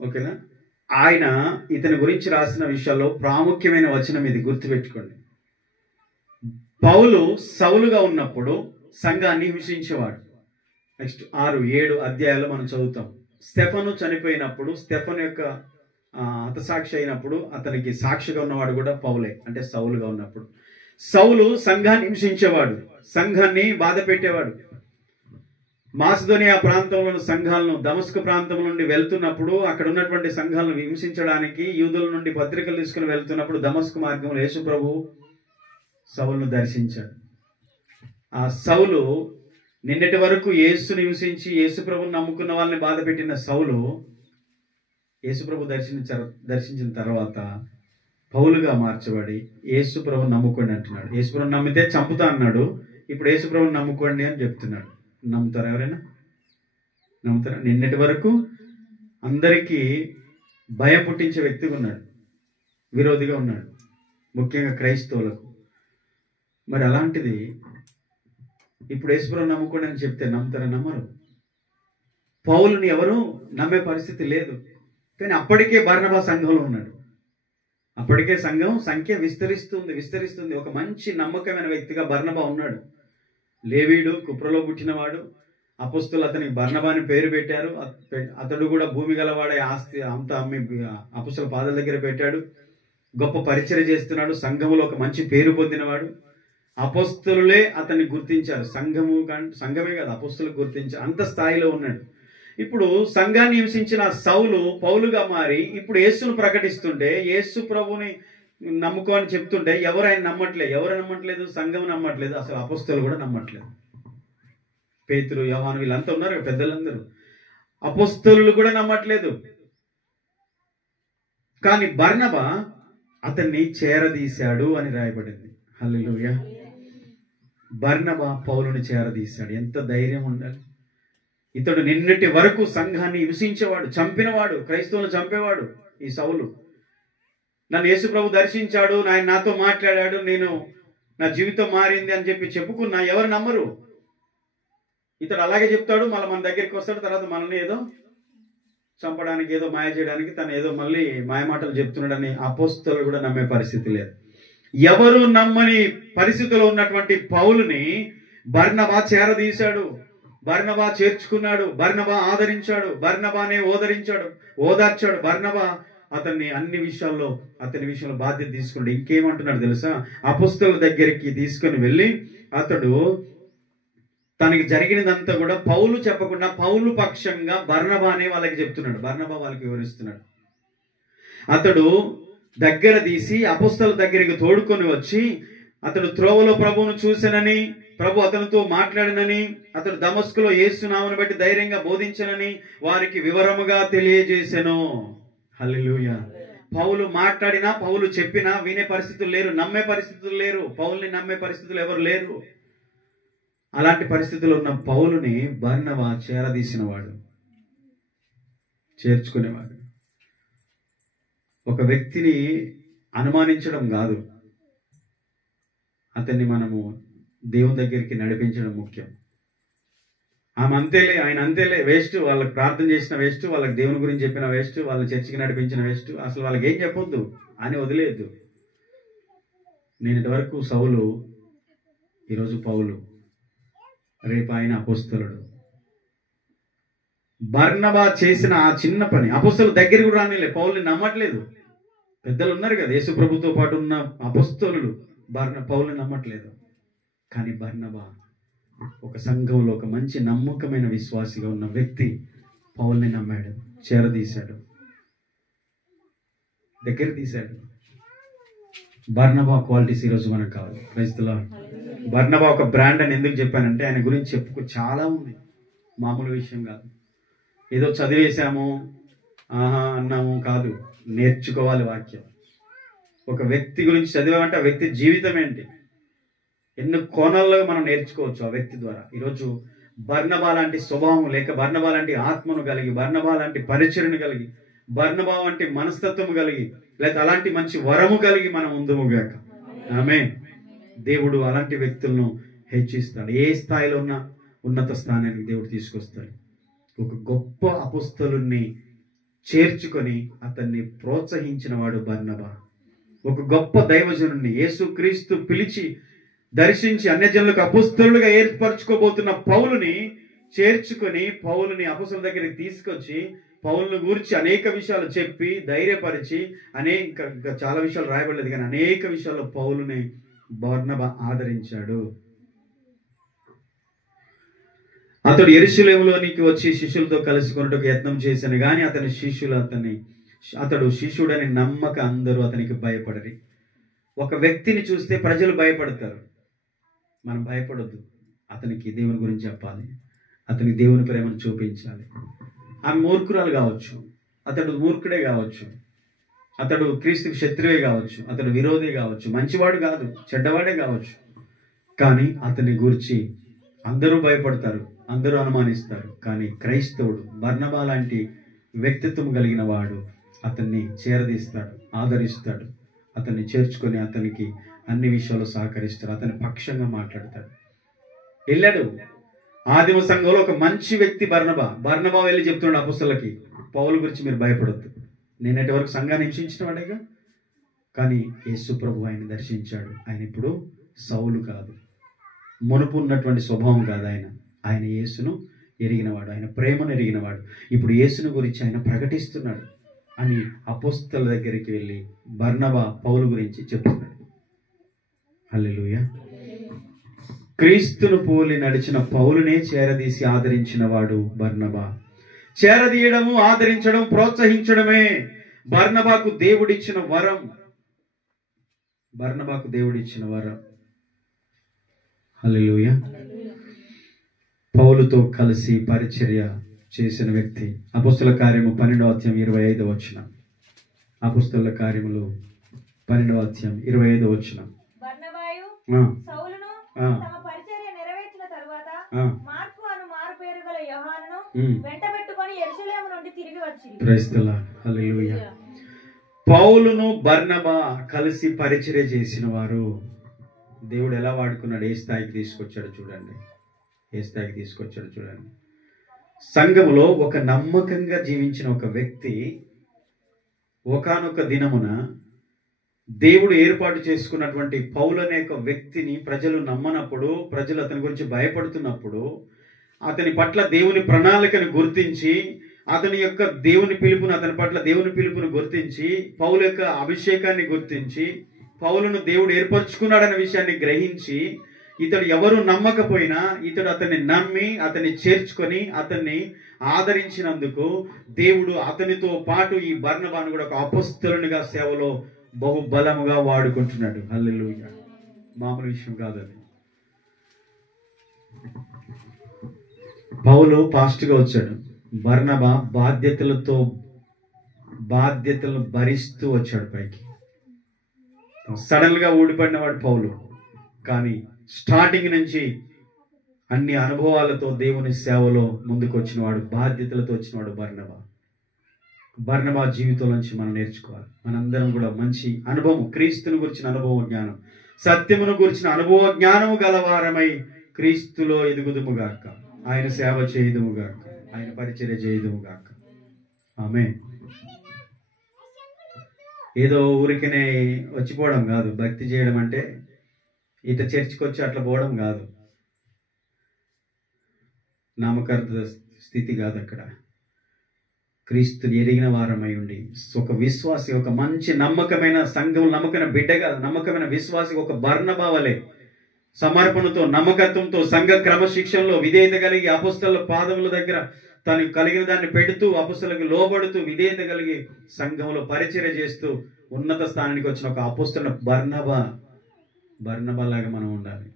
ఓకేనా? ఆయన ఇతని గురించి రాసిన విషయాల్లో ప్రాముఖ్యమైన వచనం ఇది, గుర్తుపెట్టుకోండి. పౌలు సౌలుగా ఉన్నప్పుడు సంఘాన్ని హింసించేవాడు. నెక్స్ట్ 6-7 అధ్యాయాలు మనం చదువుతాం. స్టెఫను చనిపోయినప్పుడు, స్టెఫను యొక్క హతసాక్షి అయినప్పుడు అతనికి సాక్షిగా ఉన్నవాడు కూడా పౌలే, అంటే సౌలుగా ఉన్నప్పుడు. సౌలు సంఘాన్ని హింసించేవాడు, సంఘాన్ని బాధ పెట్టేవాడు. మాసిదోనియా ప్రాంతంలోని సంఘాలను, దమస్కు ప్రాంతం నుండి వెళ్తున్నప్పుడు అక్కడ ఉన్నటువంటి సంఘాలను హింసించడానికి యూదుల నుండి పత్రికలు తీసుకుని వెళ్తున్నప్పుడు దమస్కు మార్గంలో యేసు ప్రభు సౌలును దర్శించాడు. ఆ సౌలు నిన్నటి వరకు యేసుని హింసించి యేసు ప్రభుని నమ్ముకున్న వాళ్ళని బాధ పెట్టిన సౌలు యేసు ప్రభు దర్శించిన తర్వాత పౌలుగా మార్చబడి యేసు ప్రభుని నమ్ముకోండి అంటున్నాడు. యేసు ప్రభుని నమ్మితే చంపుతా అన్నాడు, ఇప్పుడు యేసు ప్రభుని నమ్ముకోండి అని చెప్తున్నాడు. నమ్ముతారా? ఎవరైనా నమ్ముతారా? నిన్నటి వరకు అందరికీ భయం పుట్టించే వ్యక్తిగా ఉన్నాడు, విరోధిగా ఉన్నాడు, ముఖ్యంగా క్రైస్తవులకు. మరి అలాంటిది ఇప్పుడు యేసుప్రభుని నమ్ముకోండి అని చెప్తే నమ్ముతారా? నమ్మరు. పౌలుని ఎవరు నమ్మే పరిస్థితి లేదు. కానీ అప్పటికే బర్నబా సంఘంలో ఉన్నాడు. అప్పటికే సంఘం సంఖ్య విస్తరిస్తుంది. ఒక మంచి నమ్మకమైన వ్యక్తిగా బర్నబా ఉన్నాడు. లేవీడు, కుప్రలో పుట్టినవాడు. అపొస్తలులు అతనికి బర్నబా అని పేరు పెట్టారు. అతడు కూడా భూమి గలవాడే, ఆస్తి అంతా అమ్మి అపొస్తలుల పాదాల దగ్గర పెట్టాడు. గొప్ప పరిచర్య చేస్తున్నాడు. సంఘములో ఒక మంచి పేరు పొందినవాడు. అపొస్తలులే అతన్ని గుర్తించారు. సంఘమే కాదు, అపొస్తలులు గుర్తించారు. అంత స్థాయిలో ఉన్నాడు. ఇప్పుడు సంఘాన్ని హింసించిన సౌలు పౌలుగా మారి ఇప్పుడు యేసును ప్రకటిస్తుంటే, యేసు ప్రభుని నమ్ముకో అని చెప్తుంటే ఎవరు నమ్మట్లేదు. సంఘం నమ్మట్లేదు, అసలు అపొస్తలులు కూడా నమ్మట్లేదు. పేతురు, యోహాను వీళ్ళంతా ఉన్నారు, పెద్దలందరూ. అపొస్తలులు కూడా నమ్మట్లేదు. కానీ బర్నబా అతన్ని చేరదీశాడు అని రాయబడింది. హల్లెలూయా. బర్నబా పౌలుని చేరదీశాడు. ఎంత ధైర్యం ఉండాలి! ఇతడు నిన్నటి వరకు సంఘాన్ని హింసించేవాడు, చంపినవాడు, క్రైస్తవులను చంపేవాడు. ఈ సౌలు నన్ను యేసు ప్రభు దర్శించాడు, ఆయన నాతో మాట్లాడాడు, నా జీవితం మారింది అని చెప్పి చెప్పుకున్నా ఎవరు నమ్మరు. ఇతడు అలాగే చెప్తాడు, మళ్ళీ మన దగ్గరికి వస్తాడు, తర్వాత మనల్ని ఏదో చంపడానికి, ఏదో మాయ చేయడానికి తను ఏదో మళ్ళీ మాయమాటలు చెప్తున్నాడని అపోస్తలులు కూడా నమ్మే పరిస్థితి లేదు. ఎవరు నమ్మని పరిస్థితిలో ఉన్నటువంటి పౌలుని బర్నబా చేరదీశాడు, బర్నబా చేర్చుకున్నాడు, బర్నబా ఆదరించాడు, బర్నబానే ఓదార్చాడు. బర్నబా అతన్ని అన్ని విషయాల్లో అతని విషయంలో బాధ్యత తీసుకున్నాడు. ఇంకేమంటున్నాడు తెలుసా? అపోస్తలుల దగ్గరికి తీసుకొని వెళ్ళి అతడు తనకి జరిగినదంతా కూడా పౌలు చెప్పకుండా పౌలు పక్షంగా బర్నబానే వాళ్ళకి చెప్తున్నాడు. బర్నబా వాళ్ళకి వివరిస్తున్నాడు. అతడు దగ్గర తీసి అపోస్తలుల దగ్గరికి తోడుకొని వచ్చి అతడు త్రోవలో ప్రభువును చూశానని, ప్రభు అతనితో మాట్లాడనని, అతడు దమస్కులో యేసు నామమును బట్టి ధైర్యంగా బోధించనని వారికి వివరముగా తెలియజేసెను. హల్లెలూయా. పౌలు మాట్లాడినా, పౌలు చెప్పినా వినే పరిస్థితులు లేరు, నమ్మే పరిస్థితులు లేరు. పౌలుని నమ్మే పరిస్థితులు ఎవరు లేరు. అలాంటి పరిస్థితుల్లో ఉన్న పౌలుని బర్నబా చేరదీసినవాడు, చేర్చుకునేవాడు. ఒక వ్యక్తిని అనుమానించడం కాదు, అతన్ని మనము దేవుని దగ్గరికి నడిపించడం ముఖ్యం. ఆమె అంతేలే, ఆయన అంతేలే, వేస్ట్, వాళ్ళకి ప్రార్థన చేసిన వేస్ట్, వాళ్ళకి దేవుని గురించి చెప్పిన వేస్ట్, వాళ్ళని చర్చికి నడిపించిన వేస్ట్, అసలు వాళ్ళకి ఏం చెప్పొద్దు అని వదిలేయద్దు. నేను ఇంతవరకు సౌలు, ఈరోజు పౌలు, రేపు ఆయన అపోస్తలుడు. బర్నబా చేసిన ఆ చిన్న పని అపోస్తలుల దగ్గర కూడా రానిలే, పౌలుని నమ్మట్లేదు. పెద్దలు ఉన్నారు కదా, యేసు ప్రభుతో పాటు ఉన్న అపోస్తలులు పౌలుని నమ్మట్లేదు. కానీ బర్నబా ఒక సంఘంలో ఒక మంచి నమ్మకమైన విశ్వాసిగా ఉన్న వ్యక్తి పౌలుని నమ్మాడు, చేరదీశాడు, దగ్గర తీశాడు. బర్నబా క్వాలిటీస్ ఈరోజు మనకు కావాలి. Praise the lord. బర్నబా ఒక బ్రాండ్ అని ఎందుకు చెప్పానంటే ఆయన గురించి చెప్పుకో చాలా ఉంది, మామూలు విషయం కాదు. ఏదో చదివేశాము అన్నాము కాదు, నేర్చుకోవాలి వాక్యం. ఒక వ్యక్తి గురించి చదివామంటే ఆ వ్యక్తి జీవితం ఏంటి, ఎన్నో కోణాల్లో మనం నేర్చుకోవచ్చు ఆ వ్యక్తి ద్వారా. ఈరోజు బర్నబా లాంటి స్వభావం లేక, బర్నబా లాంటి ఆత్మను కలిగి, బర్నబా లాంటి పరిచర్ను కలిగి, బర్నబా వంటి మనస్తత్వం కలిగి, లేక అలాంటి మంచి వరము కలిగి మనం ఉందుముగాక. ఆమేన్. దేవుడు అలాంటి వ్యక్తులను హెచ్చిస్తాడు. ఏ స్థాయిలో ఉన్న ఉన్నత స్థానానికి దేవుడు తీసుకొస్తాడు. ఒక గొప్ప అపోస్తలుణ్ణి చేర్చుకొని అతన్ని ప్రోత్సహించిన వాడు బర్నబా. ఒక గొప్ప దైవజనుణ్ణి యేసుక్రీస్తు పిలిచి దర్శించి అన్యజనులకు అపోస్తలులుగా ఏర్పరచుకోబోతున్న పౌలుని చేర్చుకొని, పౌలుని అపోస్తలుల దగ్గరికి తీసుకొచ్చి, పౌలుని గురించి అనేక విషయాలు చెప్పి ధైర్యపరిచి, చాలా విషయాలు రాయబడలేదు కానీ అనేక విషయాల్లో పౌలుని బర్నబా ఆదరించాడు. అతడు యెరూషలేములోనికి వచ్చి శిష్యులతో కలుసుకొనుటకు యత్నం చేశాను కానీ అతడు శిష్యుడని నమ్మక అందరూ అతనికి భయపడరి. ఒక వ్యక్తిని చూస్తే ప్రజలు భయపడతారు, మనం భయపడొద్దు. అతనికి దేవుని గురించి చెప్పాలి, అతనికి దేవుని ప్రేమను చూపించాలి. ఆమె మూర్ఖురాలు కావచ్చు, అతడు మూర్ఖుడే కావచ్చు, అతడు క్రీస్తుకి శత్రువే కావచ్చు, అతడు విరోధి కావచ్చు, మంచివాడు కాదు, చెడ్డవాడే కావచ్చు. కానీ అతని గురించి అందరూ భయపడతారు, అందరూ అనుమానిస్తారు. కానీ క్రైస్తవుడు బర్నబా లాంటి వ్యక్తిత్వం కలిగిన వాడు అతన్ని చేరదీస్తాడు, ఆదరిస్తాడు, అతన్ని చేర్చుకొని అతనికి అన్ని విషయాల్లో సహకరిస్తాడు, అతని పక్షంగా మాట్లాడతాడు. వెళ్ళాడు ఆదిమ సంఘంలో ఒక మంచి వ్యక్తి బర్నబా వెళ్ళి చెప్తున్నాడు అపోస్తలులకి, పౌలు గురించి మీరు భయపడొద్దు, నేనటి వరకు సంఘాన్ని హింసించిన వాడేగా, కానీ యేసు ప్రభు ఆయన దర్శించాడు. ఆయన ఇప్పుడు సౌలు కాదు, మునుపు ఉన్నటువంటి స్వభావం కాదు, ఆయన యేసును ఎరిగినవాడు, ఆయన ప్రేమను ఎరిగినవాడు. ఇప్పుడు యేసును గురించి ఆయన ప్రకటిస్తున్నాడు అని అపోస్తలుల దగ్గరికి వెళ్ళి బర్నబా పౌలు గురించి చెప్తున్నాడు. హల్లెలూయా. క్రీస్తును పోలి నడిచిన పౌలునే చేరదీసి ఆదరించిన వాడు బర్నబా. చేరదీయడము, ఆదరించడం, ప్రోత్సహించడమే బర్నబాకు దేవుడిచ్చిన వరం. బర్నబాకు దేవుడిచ్చిన వరం. హల్లెలూయా. పౌలుతో కలిసి పరిచర్య చేసిన వ్యక్తి. అపోస్తల కార్యము 12వ అధ్యాయం 25వ వచనం. అపోస్తల కార్యములు 12వ అధ్యాయం 25వ వచనం. బర్నబాయు సౌలును తమ పరిచర్య నెరవేర్చిన తరువాత మార్కు అను మారు పేరు గల యోహానును వెంటబెట్టుకొని యెరూషలేము నుండి తిరిగి వచ్చిరి. Praise the lord. హల్లెలూయా. పౌలును బర్నబా కలిసి పరిచర్య చేసిన వారు. దేవుడు ఎలా వాడుకున్నాడు, ఏ స్థాయికి తీసుకొచ్చాడు చూడండి, ఏ స్థాయికి తీసుకొచ్చాడు చూడండి. సంఘములో ఒక నమ్మకంగా జీవించిన ఒక వ్యక్తి ఒకానొక దినమున దేవుడు ఏర్పాటు చేసుకున్నటువంటి పౌలు అనే ఒక వ్యక్తిని ప్రజలు నమ్మనప్పుడు, ప్రజలు అతని గురించి భయపడుతున్నప్పుడు, అతని పట్ల దేవుని ప్రణాళికను గుర్తించి, అతని యొక్క దేవుని పిలుపును గుర్తించి, పౌలు యొక్క అభిషేకాన్ని గుర్తించి, పౌలును దేవుడు ఏర్పరచుకున్నాడనే విషయాన్ని గ్రహించి, ఇతడు ఎవరు నమ్మకపోయినా ఇతడు అతన్ని నమ్మి, అతన్ని చేర్చుకొని, అతన్ని ఆదరించినందుకు దేవుడు అతనితో పాటు ఈ బర్నబాను కూడా ఒక అపొస్తలునిగా సేవలో బహుబలముగా వాడుకుంటున్నాడు. హల్లెలూయా. మామూలు విషయం కాదు అది. పౌలు పాస్ట్గా వచ్చాడు, బర్నబా బాధ్యతలను భరిస్తూ వచ్చాడు పైకి. సడన్ గా ఊడిపడినవాడు పౌలు, కానీ స్టార్టింగ్ నుంచి అన్ని అనుభవాలతో దేవుని సేవలో ముందుకు వచ్చినవాడు, బాధ్యతలతో వచ్చినవాడు బర్నబా జీవితం నుంచి మనం నేర్చుకోవాలి. మనందరం కూడా మంచి అనుభవం, క్రీస్తుని గురించిన అనుభవ జ్ఞానం, సత్యమును గురించిన అనుభవ జ్ఞానము గలవారమై క్రీస్తులో ఎదుగుదుముగాక, ఆయన సేవ చేయుదుముగాక, ఆయన పరిచర్య చేయుదుముగాక. ఆమేన్. ఏదో ఊరికనే వచ్చిపోవడం కాదు భక్తి చేయడం అంటే, ఇట చర్చికి వచ్చి అట్లా పోవడం కాదు, నామకార్థ స్థితి కాదు. అక్కడ క్రీస్తుని ఎరిగిన వారమై ఉండి ఒక విశ్వాసి, ఒక మంచి నమ్మకమైన సంఘం, నమ్మకమైన బిడ్డగా, నమ్మకమైన విశ్వాసి, ఒక బర్నబా వలె సమర్పణతో, నమ్మకత్వంతో, సంఘ క్రమశిక్షణలో విధేయత కలిగి, అపొస్తలుల పాదముల దగ్గర తను కలిగిన దాన్ని పెడుతూ, అపొస్తలులకు లోబడుతూ, విధేయత కలిగి సంఘంలో పరిచర్య చేస్తూ ఉన్నత స్థానానికి వచ్చిన ఒక అపొస్తలుల బర్నబా లాగా మనం ఉండాలి.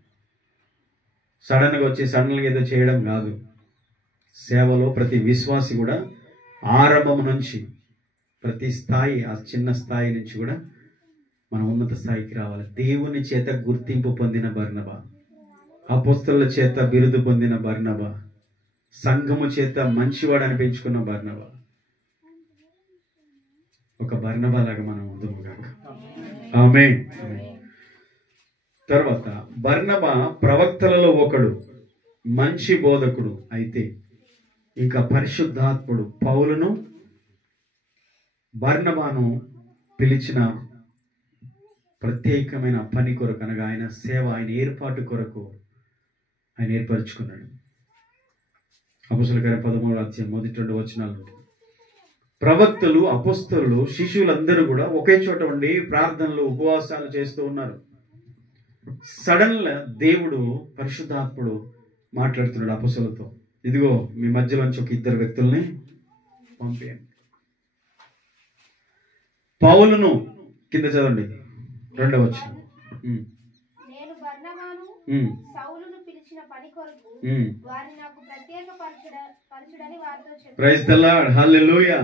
సడన్గా వచ్చి సడన్గా ఏదో చేయడం కాదు. సేవలో ప్రతి విశ్వాసి కూడా ఆరంభం నుంచి ప్రతి స్థాయి, ఆ చిన్న స్థాయి నుంచి కూడా మనం ఉన్నత స్థాయికి రావాలి. దేవుని చేత గుర్తింపు పొందిన బర్నబా, అపొస్తలుల చేత బిరుదు పొందిన బర్నబా, సంఘము చేత మంచివాడు అనిపించుకున్న బర్నబా, ఒక బర్నబా లాగా మనం ఉందముగాక. ఆమేన్. తర్వాత బర్నబా ప్రవక్తలలో ఒకడు, మంచి బోధకుడు. అయితే ఇక పరిశుద్ధాత్ముడు పౌలును బర్నబాను పిలిచిన ప్రత్యేకమైన పని కొరకు, అనగా ఆయన సేవ, ఆయన ఏర్పాటు కొరకు ఆయన ఏర్పరచుకున్నాడు. అపొస్తలుల కార్యం 13వ అధ్యాయం 1-2 వచనాలు. ప్రవక్తలు, అపొస్తలులు, శిష్యులందరూ కూడా ఒకే చోట ఉండి ప్రార్థనలు, ఉపవాసాలు చేస్తూ ఉన్నారు. సడన్ గా దేవుడు, పరిశుద్ధాత్ముడు మాట్లాడుతున్నాడు అపొస్తలులతో, ఇదిగో మీ మధ్యలోంచి ఒక 2 వ్యక్తుల్ని పంపేయండి. పౌలును, కింద చదవండి 2వ వచనం. నేను బర్నబాను సౌలును పిలిచిన పని కొరకు వారిని నాకు ప్రత్యేక పరచుడని వారితో చెప్పాను. Praise the lord. హల్లెలూయా.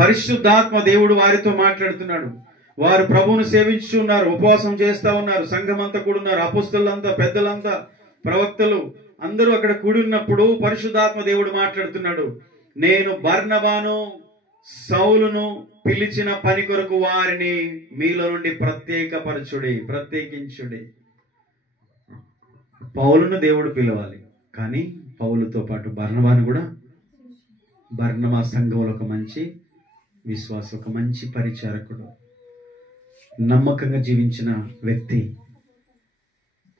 పరిశుద్ధాత్మ దేవుడు వారితో మాట్లాడుతున్నాడు. వారు ప్రభువును సేవించున్నారు, ఉపవాసం చేస్తా ఉన్నారు, సంఘమంతా కూడా ఉన్నారు, అపొస్తలులంతా, పెద్దలంతా, ప్రవక్తలు అందరూ అక్కడ కూడి ఉన్నప్పుడు పరిశుద్ధాత్మ దేవుడు మాట్లాడుతున్నాడు. నేను బర్నబాను సౌలును పిలిచిన పని కొరకు వారిని మీలో నుండి ప్రత్యేకించుడి. పౌలును దేవుడు పిలవాలి, కానీ పౌలుతో పాటు బర్నబాను కూడా, బర్నబా సంఘంలో ఒక మంచి విశ్వాసి, ఒక మంచి పరిచారకుడు, నమ్మకంగా జీవించిన వ్యక్తి,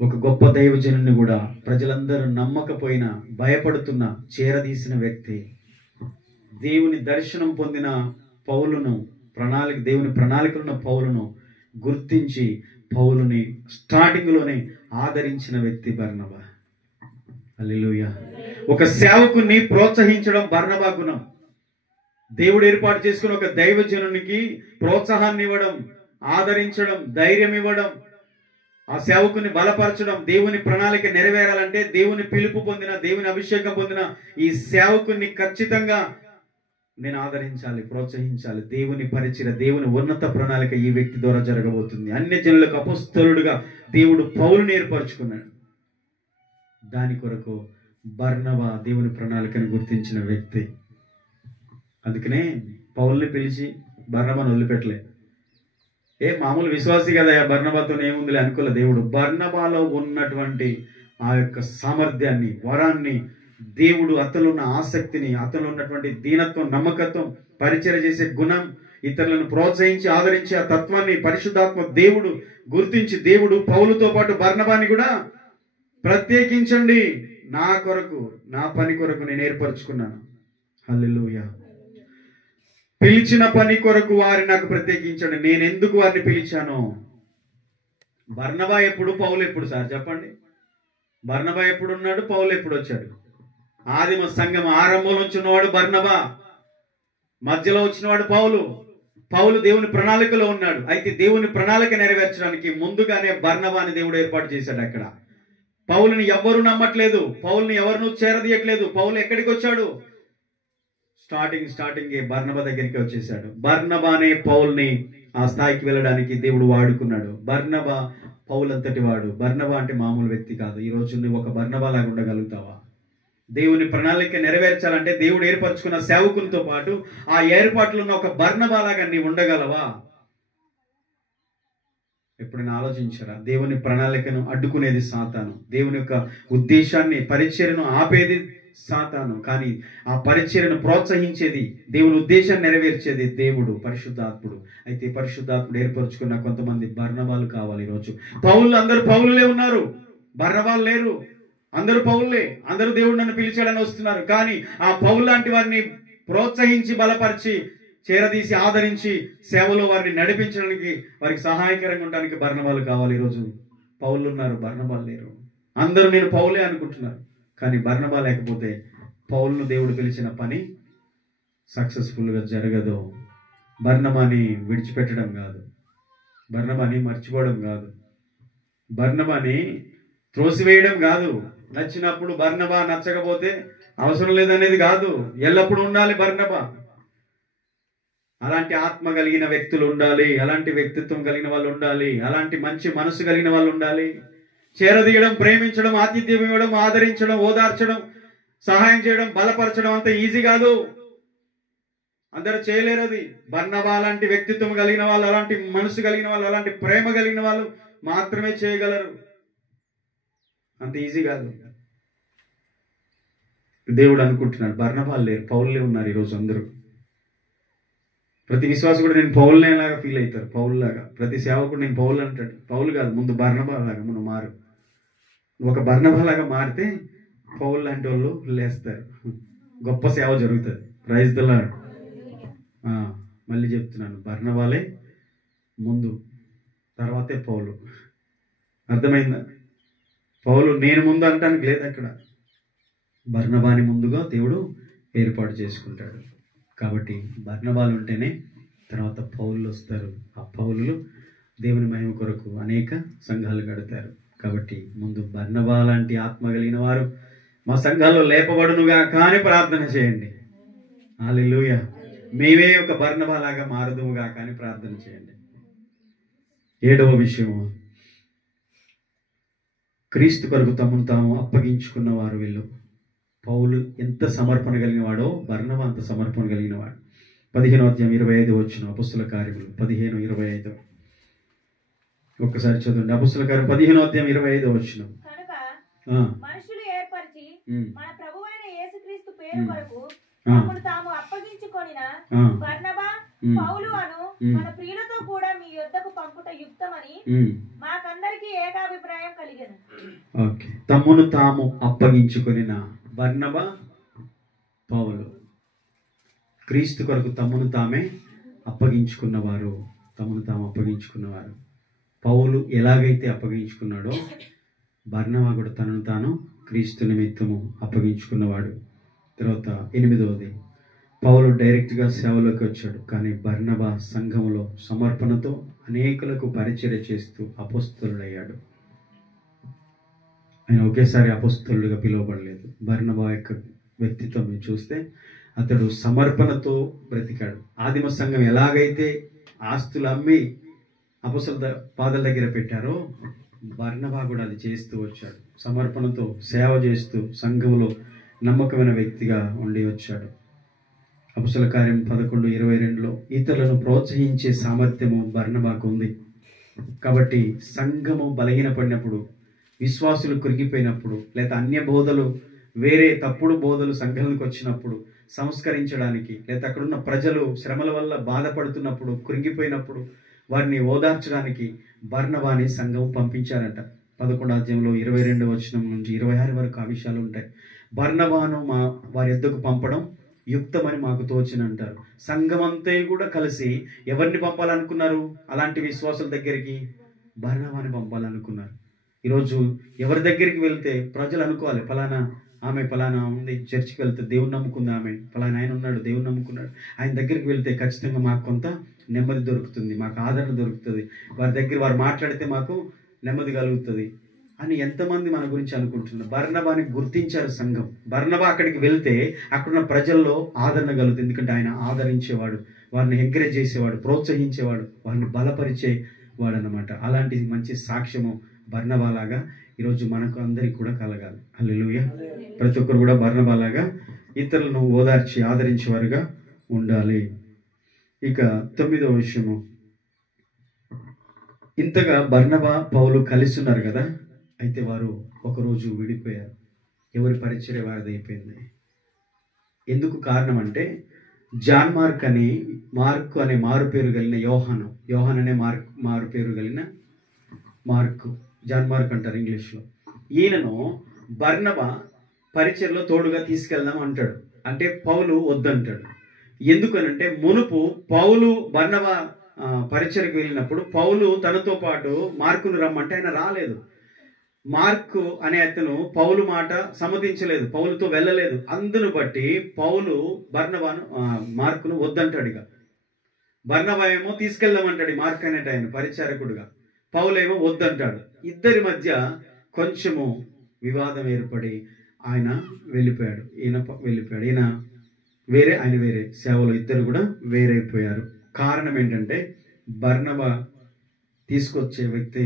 ఒక గొప్ప దైవజనుని కూడా ప్రజలందరూ నమ్మకపోయినా భయపడుతున్న చేరదీసిన వ్యక్తి, దేవుని దర్శనం పొందిన పౌలును, దేవుని ప్రణాళికలున్న పౌలును గుర్తించి పౌలుని స్టార్టింగ్ లోనే ఆదరించిన వ్యక్తి బర్నబా. హల్లెలూయా. ఒక సేవకుని ప్రోత్సహించడం బర్నబా గుణం. దేవుడు ఏర్పాటు చేసుకున్న ఒక దైవజనునికి ప్రోత్సాహాన్ని ఇవ్వడం, ఆదరించడం, ధైర్యం ఇవ్వడం, ఆ సేవకుని బలపరచడం. దేవుని ప్రణాళిక నెరవేరాలంటే దేవుని పిలుపు పొందిన, దేవుని అభిషేకం పొందిన ఈ సేవకుని ఖచ్చితంగా నేను ఆదరించాలి, ప్రోత్సహించాలి. దేవుని పరిచర్య, దేవుని ఉన్నత ప్రణాళిక ఈ వ్యక్తి ద్వారా జరగబోతుంది. అన్య జనులకు అపొస్తలుడుగా దేవుడు పౌలుని ఏర్పరచుకున్నాడు. దాని కొరకు బర్నబా దేవుని ప్రణాళికను గుర్తించిన వ్యక్తి. అందుకనే పౌల్ని పిలిచి బర్నబాను వదిలిపెట్టలే. మామూలు విశ్వాసి కదా, బర్నబాతో ఏముందిలే అనుకోలే దేవుడు. బర్నబాలో ఉన్నటువంటి ఆ యొక్క సామర్థ్యాన్ని, వరాన్ని దేవుడు అతను ఉన్న ఆసక్తిని, అతను ఉన్నటువంటి దీనత్వం, నమ్మకత్వం, పరిచర్య చేసే గుణం, ఇతరులను ప్రోత్సహించి ఆదరించి ఆ తత్వాన్ని పరిశుద్ధాత్మ దేవుడు గుర్తించి దేవుడు పౌలుతో పాటు బర్నబాని కూడా ప్రత్యేకించండి, నా కొరకు, నా పని కొరకు నేను ఏర్పరచుకున్నాను. హల్లెలూయా. పిలిచిన పని కొరకు వారిని నాకు ప్రత్యేకించండి. నేను ఎందుకు వారిని పిలిచాను? బర్నబా ఎప్పుడు, పౌలు ఎప్పుడు సార్ చెప్పండి? బర్నబా ఎప్పుడు ఉన్నాడు, పౌలు ఎప్పుడు వచ్చాడు? ఆదిమ సంఘం ఆరంభంలో ఉన్నవాడు బర్నబా, మధ్యలో వచ్చినవాడు పౌలు. పౌలు దేవుని ప్రణాళికలో ఉన్నాడు. అయితే దేవుని ప్రణాళిక నెరవేర్చడానికి ముందుగానే బర్నబాని దేవుడు ఏర్పాటు చేశాడు. అక్కడ పౌలుని ఎవ్వరూ నమ్మట్లేదు, పౌలుని ఎవరినూ చేరదీయట్లేదు. పౌలు ఎక్కడికి వచ్చాడు? స్టార్టింగ్ బర్నబా దగ్గరికి వచ్చేసాడు. బర్నబానే పౌల్ని ఆ స్థాయికి వెళ్ళడానికి దేవుడు వాడుకున్నాడు. బర్నబా పౌలు అంతటి వాడు. బర్నబా అంటే మామూలు వ్యక్తి కాదు. ఈ రోజు నువ్వు ఒక బర్నబా లాగా ఉండగలుగుతావా? దేవుని ప్రణాళిక నెరవేర్చాలంటే దేవుడు ఏర్పరచుకున్న సేవకులతో పాటు ఆ ఏర్పాట్లు ఉన్న ఒక బర్నబా లాగా నీవు ఉండగలవా? ఎప్పుడైనా ఆలోచించారా? దేవుని ప్రణాళికను అడ్డుకునేది సాతాను, దేవుని యొక్క ఉద్దేశాన్ని, పరిచర్యను ఆపేది సాతాను. కానీ ఆ పరిచర్యను ప్రోత్సహించేది, దేవుని ఉద్దేశాన్ని నెరవేర్చేది దేవుడు, పరిశుద్ధాత్ముడు. అయితే పరిశుద్ధాత్ముడు ఏర్పరచుకున్న కొంతమంది బర్నబాలు కావాలి ఈరోజు. పౌలు, అందరూ పౌలులే ఉన్నారు, బర్నబాలు లేరు. అందరూ పౌలులే, అందరూ దేవుడు నన్ను పిలిచాడని వస్తున్నారు. కానీ ఆ పౌలు లాంటి వారిని ప్రోత్సహించి, బలపరిచి, చేరదీసి, ఆదరించి సేవలో వారిని నడిపించడానికి, వారికి సహాయకరంగా ఉండడానికి బర్నబాలు కావాలి. ఈరోజు పౌలు ఉన్నారు, బర్నబాలు లేరు. అందరూ నేను పౌలే అనుకుంటున్నారు, కానీ బర్నబా లేకపోతే పౌలును దేవుడు పిలిచిన పని సక్సెస్ఫుల్గా జరగదు. బర్నబాని విడిచిపెట్టడం కాదు, బర్నబాని మర్చిపోవడం కాదు, బర్నబాని త్రోసివేయడం కాదు. నచ్చినప్పుడు బర్నబా, నచ్చకపోతే అవసరం లేదనేది కాదు. ఎల్లప్పుడూ ఉండాలి బర్నబా. అలాంటి ఆత్మ కలిగిన వ్యక్తులు ఉండాలి, అలాంటి వ్యక్తిత్వం కలిగిన వాళ్ళు ఉండాలి, అలాంటి మంచి మనసు కలిగిన వాళ్ళు ఉండాలి. చేరదీయడం, ప్రేమించడం, ఆతిథ్యం ఇవ్వడం, ఆదరించడం, ఓదార్చడం, సహాయం చేయడం, బలపరచడం అంత ఈజీ కాదు. అందరూ చేయలేరు అది. బర్నబా అలాంటి వ్యక్తిత్వం కలిగిన వాళ్ళు, అలాంటి మనసు కలిగిన వాళ్ళు, అలాంటి ప్రేమ కలిగిన వాళ్ళు మాత్రమే చేయగలరు. అంత ఈజీ కాదు. దేవుడు అనుకుంటున్నాడు బర్నబాలు లేరు, పౌలులే ఉన్నారు ఈరోజు అందరూ. ప్రతి విశ్వాసం కూడా నేను పౌలునేలాగా ఫీల్ అవుతారు, పౌలులాగా. ప్రతి సేవకుడు నేను పౌలు అంటాడు. పౌలు కాదు, ముందు బర్నబా లాగా మనం మారు. ఒక బర్నబా లాగా మారితే పౌలు లాంటి వాళ్ళు లేస్తారు, గొప్ప సేవ జరుగుతుంది. Praise the Lord. మళ్ళీ చెప్తున్నాను, బర్నబాలే ముందు, తర్వాతే పౌలు. అర్థమైందా? పౌలు నేను ముందు అంటానికి లేదు అక్కడ. బర్నబాని ముందుగా దేవుడు ఏర్పాటు చేసుకుంటాడు. కాబట్టి బర్నబాలు ఉంటేనే తర్వాత పౌలు వస్తారు. ఆ పౌలులు దేవుని మహిమ కొరకు అనేక సంఘాలు కడతారు. కాబట్టి ముందు బర్నబా లాంటి ఆత్మ కలిగిన వారు మా సంఘాల్లో లేపబడునుగా కానీ ప్రార్థన చేయండి. హల్లెలూయా. మేమే ఒక బర్నబా లాగా మారదుముగా కానీ ప్రార్థన చేయండి. 7వ విషయము, క్రీస్తు కొరకు తమను తాము అప్పగించుకున్న వారు వీళ్ళు. పౌలు ఎంత సమర్పణ కలిగిన వాడో బర్నబా అంత సమర్పణ కలిగిన వాడు. 15వ అధ్యాయం 25 వచనం, అపొస్తలుల కార్యములు 15:25. ఒక్కసారి చదవండి. అపొస్తలుల కార్యం 15వ అధ్యాయం 25 వచనం. కనుక మనుషులు ఏర్పరిచి మన ప్రభువైన యేసుక్రీస్తు పేరు కొరకు తమను తాము అప్పగించుకొనిన బర్నబా, పౌలు అను మన ప్రియులతో కూడా మీ యొద్దకు పంపుట యుక్తమని మాకందరికీ ఏకాభిప్రాయం కలిగెను. ఓకే, తమను తాము అప్పగించుకొనిన బర్నబా, పౌలు క్రీస్తు కొరకు తమను తామే అప్పగించుకున్నవారు. తమను తాము అప్పగించుకున్నవారు. పౌలు ఎలాగైతే అప్పగించుకున్నాడో బర్నబా కూడా తనను తాను క్రీస్తు నిమిత్తము అప్పగించుకున్నవాడు. తర్వాత 8వది, పౌలు డైరెక్ట్గా సేవలోకి వచ్చాడు. కానీ బర్నబా సంఘములో సమర్పణతో అనేకులకు పరిచర్య చేస్తూ అపోస్తలుడయ్యాడు. ఆయన ఒకేసారి అపోస్తలుడిగా పిలువబడలేదు. బర్నబా యొక్క వ్యక్తిత్వం చూస్తే అతడు సమర్పణతో బ్రతికాడు. ఆదిమ సంఘం ఎలాగైతే ఆస్తులు అమ్మి అపోస్తలుల పాదాల దగ్గర పెట్టారో బర్నబా కూడా అది చేస్తూ వచ్చాడు. సమర్పణతో సేవ చేస్తూ సంఘంలో నమ్మకమైన వ్యక్తిగా ఉండి వచ్చాడు. అపొస్తలుల కార్యం 11:22లో ఇతరులను ప్రోత్సహించే సామర్థ్యము బర్నబాకు ఉంది. కాబట్టి సంఘము బలహీనపడినప్పుడు, విశ్వాసులు కృంగిపోయినప్పుడు, లేదా అన్య బోధలు వేరే తప్పుడు బోధలు సంఘానికి వచ్చినప్పుడు సంస్కరించడానికి, లేదా అక్కడున్న ప్రజలు శ్రమల వల్ల బాధపడుతున్నప్పుడు, కృంగిపోయినప్పుడు వారిని ఓదార్చడానికి బర్నబాని సంఘం పంపించారట. 11వ అధ్యాయంలో 22వ వచనం నుంచి 26 వరకు ఆ విషయాలు ఉంటాయి. బర్నబాను వారి యొద్దకు పంపడం యుక్తమని మాకు తోచినంటారు. సంఘం అంతా కూడా కలిసి ఎవరిని పంపాలనుకున్నారు? అలాంటి విశ్వాసుల దగ్గరికి బర్నబాని పంపాలనుకున్నారు. ఈరోజు ఎవరి దగ్గరికి వెళ్తే ప్రజలు అనుకోవాలి, ఆమె ఫలానా ఉంది, చర్చికి వెళ్తే దేవుని నమ్ముకుంది, ఆమె ఫలానా ఆయన ఉన్నాడు, దేవుని నమ్ముకున్నాడు, ఆయన దగ్గరికి వెళ్తే ఖచ్చితంగా మాకు కొంత నెమ్మది దొరుకుతుంది, మాకు ఆదరణ దొరుకుతుంది, వారు మాట్లాడితే మాకు నెమ్మది కలుగుతుంది అని ఎంతమంది మన గురించి అనుకుంటున్నారు. బర్నబాని గుర్తించారు సంఘం. బర్నబా అక్కడికి వెళ్తే అక్కడున్న ప్రజల్లో ఆదరణ కలుగుతుంది. ఎందుకంటే ఆయన ఆదరించేవాడు, వారిని ఎంకరేజ్ చేసేవాడు, ప్రోత్సహించేవాడు, వారిని బలపరిచేవాడు అన్నమాట. అలాంటి మంచి సాక్ష్యము బర్నబాలాగా ఈరోజు మనకు అందరికి కూడా కలగాలి. హల్లెలూయా. ప్రతి ఒక్కరు కూడా బర్నబాలాగా ఇతరులను ఓదార్చి ఆదరించేవారుగా ఉండాలి. ఇక 9వ విషయము, ఇంతగా బర్నబా పౌలు కలిసి ఉన్నారు కదా, అయితే వారు ఒకరోజు విడిపోయారు. ఎవరి పరిచర్య వారిది అయిపోయింది. ఎందుకు కారణం అంటే, మార్కు అనే మారు పేరు కలిగిన యోహాన్ అనే మారు పేరు కలిగిన మార్కు, జాన్ మార్క్ అంటారు ఇంగ్లీష్లో. ఈయనను బర్నబా పరిచర్యలో తోడుగా తీసుకెళ్దాం అంటాడు. అంటే పౌలు వద్దంటాడు. ఎందుకనంటే మునుపు పౌలు బర్నబా పరిచర్యకు వెళ్ళినప్పుడు పౌలు తనతో పాటు మార్కును రమ్మంటే ఆయన రాలేదు. మార్కు అనే అతను పౌలు మాట సమ్మతించలేదు, పౌలుతో వెళ్ళలేదు. అందును బట్టి పౌలు మార్కును వద్దంటాడు. ఇక బర్నబా ఏమో తీసుకెళ్దామంటాడు మార్క్ అనేట ఆయన పరిచారకుడుగా, పౌలు ఏమో వద్దంటాడు. ఇద్దరి మధ్య కొంచెము వివాదం ఏర్పడి ఆయన వెళ్ళిపోయాడు. ఈయన వేరే, ఆయన వేరే, సేవలో ఇద్దరు కూడా వేరైపోయారు. కారణం ఏంటంటే బర్నబా తీసుకొచ్చే వ్యక్తి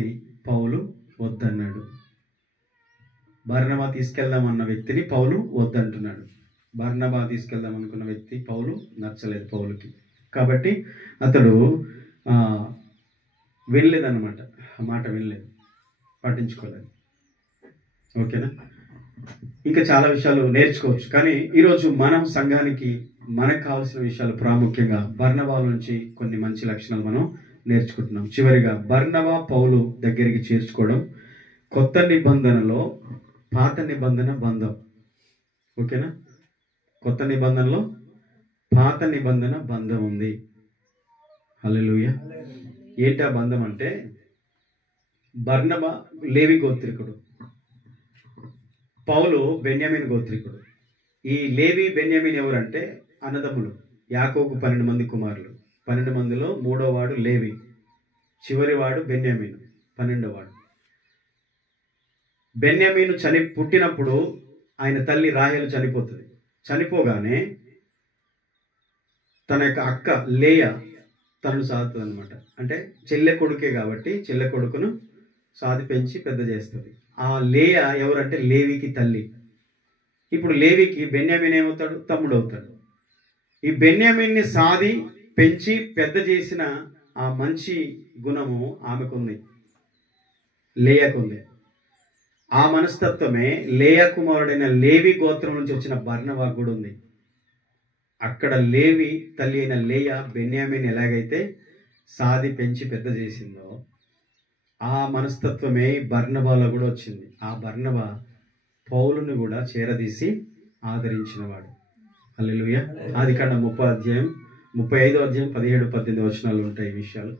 పౌలు వద్దన్నాడు. బర్నబా తీసుకెళ్దామన్న వ్యక్తిని పౌలు వద్దంటున్నాడు. బర్నబా తీసుకెళ్దాం అనుకున్న వ్యక్తి పౌలు నచ్చలేదు పౌలుకి. కాబట్టి అతడు వెళ్ళలేదన్నమాట. ఆ మాట వినలేదు, పట్టించుకోలేదు. ఓకేనా? ఇంకా చాలా విషయాలు నేర్చుకోవచ్చు. కానీ ఈరోజు మనం సంఘానికి మనకు కావాల్సిన విషయాలు ప్రాముఖ్యంగా బర్నబా నుంచి కొన్ని మంచి లక్షణాలు మనం నేర్చుకుంటున్నాం. చివరిగా బర్నబా పౌలు దగ్గరికి చేర్చుకోవడం కొత్త నిబంధనలో పాత నిబంధన బంధం. ఓకేనా? కొత్త నిబంధనలో పాత నిబంధన బంధం ఉంది. హల్లెలూయా. ఏంటి ఆ బంధం అంటే, బర్నబా లేవి గోత్రికుడు, పౌలు బెన్యామీన్ గోత్రికుడు. ఈ లేవి బెన్యామీన్ ఎవరంటే అన్నదమ్ములు. యాకోబు 12 మంది కుమారులు. 12 మందిలో 3వ వాడు లేవి, చివరి వాడు బెన్యామీను, 12వ వాడు. బెన్యామీను పుట్టినప్పుడు ఆయన తల్లి రాహేలు చనిపోతుంది. చనిపోగానే తన యొక్క అక్క లేయ తనను సాదుతుంది అనమాట. అంటే చెల్లె కొడుకే కాబట్టి చెల్లె కొడుకును సాది పెంచి పెద్ద చేస్తుంది. ఆ లేయ ఎవరంటే లేవికి తల్లి. ఇప్పుడు లేవికి బెన్యామీన్ ఏమవుతాడు? తమ్ముడు అవుతాడు. ఈ బెన్యామీన్ని సాది పెంచి పెద్ద చేసిన ఆ మంచి గుణము ఆమెకుంది, లేయకుంది. ఆ మనస్తత్వమే లేయా కుమారుడైన లేవి గోత్రం నుంచి వచ్చిన బర్నబా కూడా ఉంది. అక్కడ లేవి తల్లి అయిన లేయ బెన్యామీన్ ఎలాగైతే సాది పెంచి పెద్ద చేసిందో ఆ మనస్తత్వమే బర్నబాలో కూడా వచ్చింది. ఆ బర్నబా పౌలుని కూడా చేరదీసి ఆదరించినవాడు. హల్లెలూయా. ఆదికాండం 35వ అధ్యాయం 17-18 వచనాలు ఉంటాయి ఈ విషయాలు.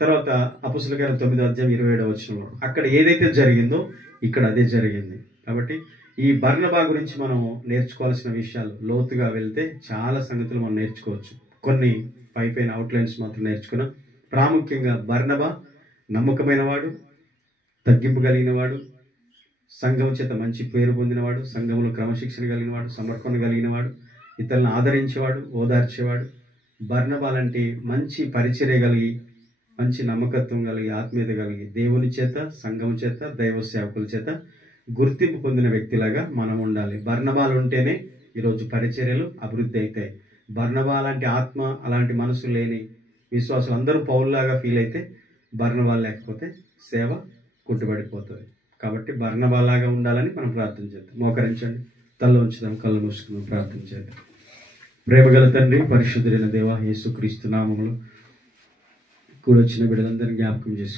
తర్వాత అపొస్తలుల కార్యాలు 9వ అధ్యాయం 27వ వచనంలో అక్కడ ఏదైతే జరిగిందో ఇక్కడ అదే జరిగింది. కాబట్టి ఈ బర్నబా గురించి మనం నేర్చుకోవాల్సిన విషయాలు లోతుగా వెళ్తే చాలా సంగతులు మనం నేర్చుకోవచ్చు. కొన్ని పైపైన అవుట్లైన్స్ మాత్రం నేర్చుకున్నాం. ప్రాముఖ్యంగా బర్నబా నమ్మకమైన వాడు, తగ్గింపు కలిగిన వాడు, సంఘం చేత మంచి పేరు పొందినవాడు, సంఘంలో క్రమశిక్షణ కలిగిన వాడు, సమర్పణ కలిగిన వాడు, ఇతరులను ఆదరించేవాడు, ఓదార్చేవాడు. బర్నబా లాంటి మంచి పరిచర్య కలిగి, మంచి నమ్మకత్వం కలిగి, ఆత్మీయత కలిగి, దేవుని చేత, సంఘం చేత, దైవ సేవకుల చేత గుర్తింపు పొందిన వ్యక్తిలాగా మనం ఉండాలి. బర్నబాలు ఉంటేనే ఈరోజు పరిచర్యలు అభివృద్ధి అవుతాయి. బర్నబా లాంటి ఆత్మ, అలాంటి మనసు లేని విశ్వాసులు అందరూ పౌల్లాగా ఫీల్ అయితే బర్నబా లేకపోతే సేవ కుట్టుబడిపోతుంది. కాబట్టి బర్నబాలాగా ఉండాలని మనం ప్రార్థన చేద్దాం. మోకరించండి. తల ఉంచుదాం, కళ్ళు మూసుకుని ప్రార్థన చేద్దాం. ప్రేమగల తండ్రి, పరిశుద్ధుడైన దేవ, యేసుక్రీస్తు నామములో కూడొచ్చిన బిడ్డలందరినీ జ్ఞాపకం చేసుకో.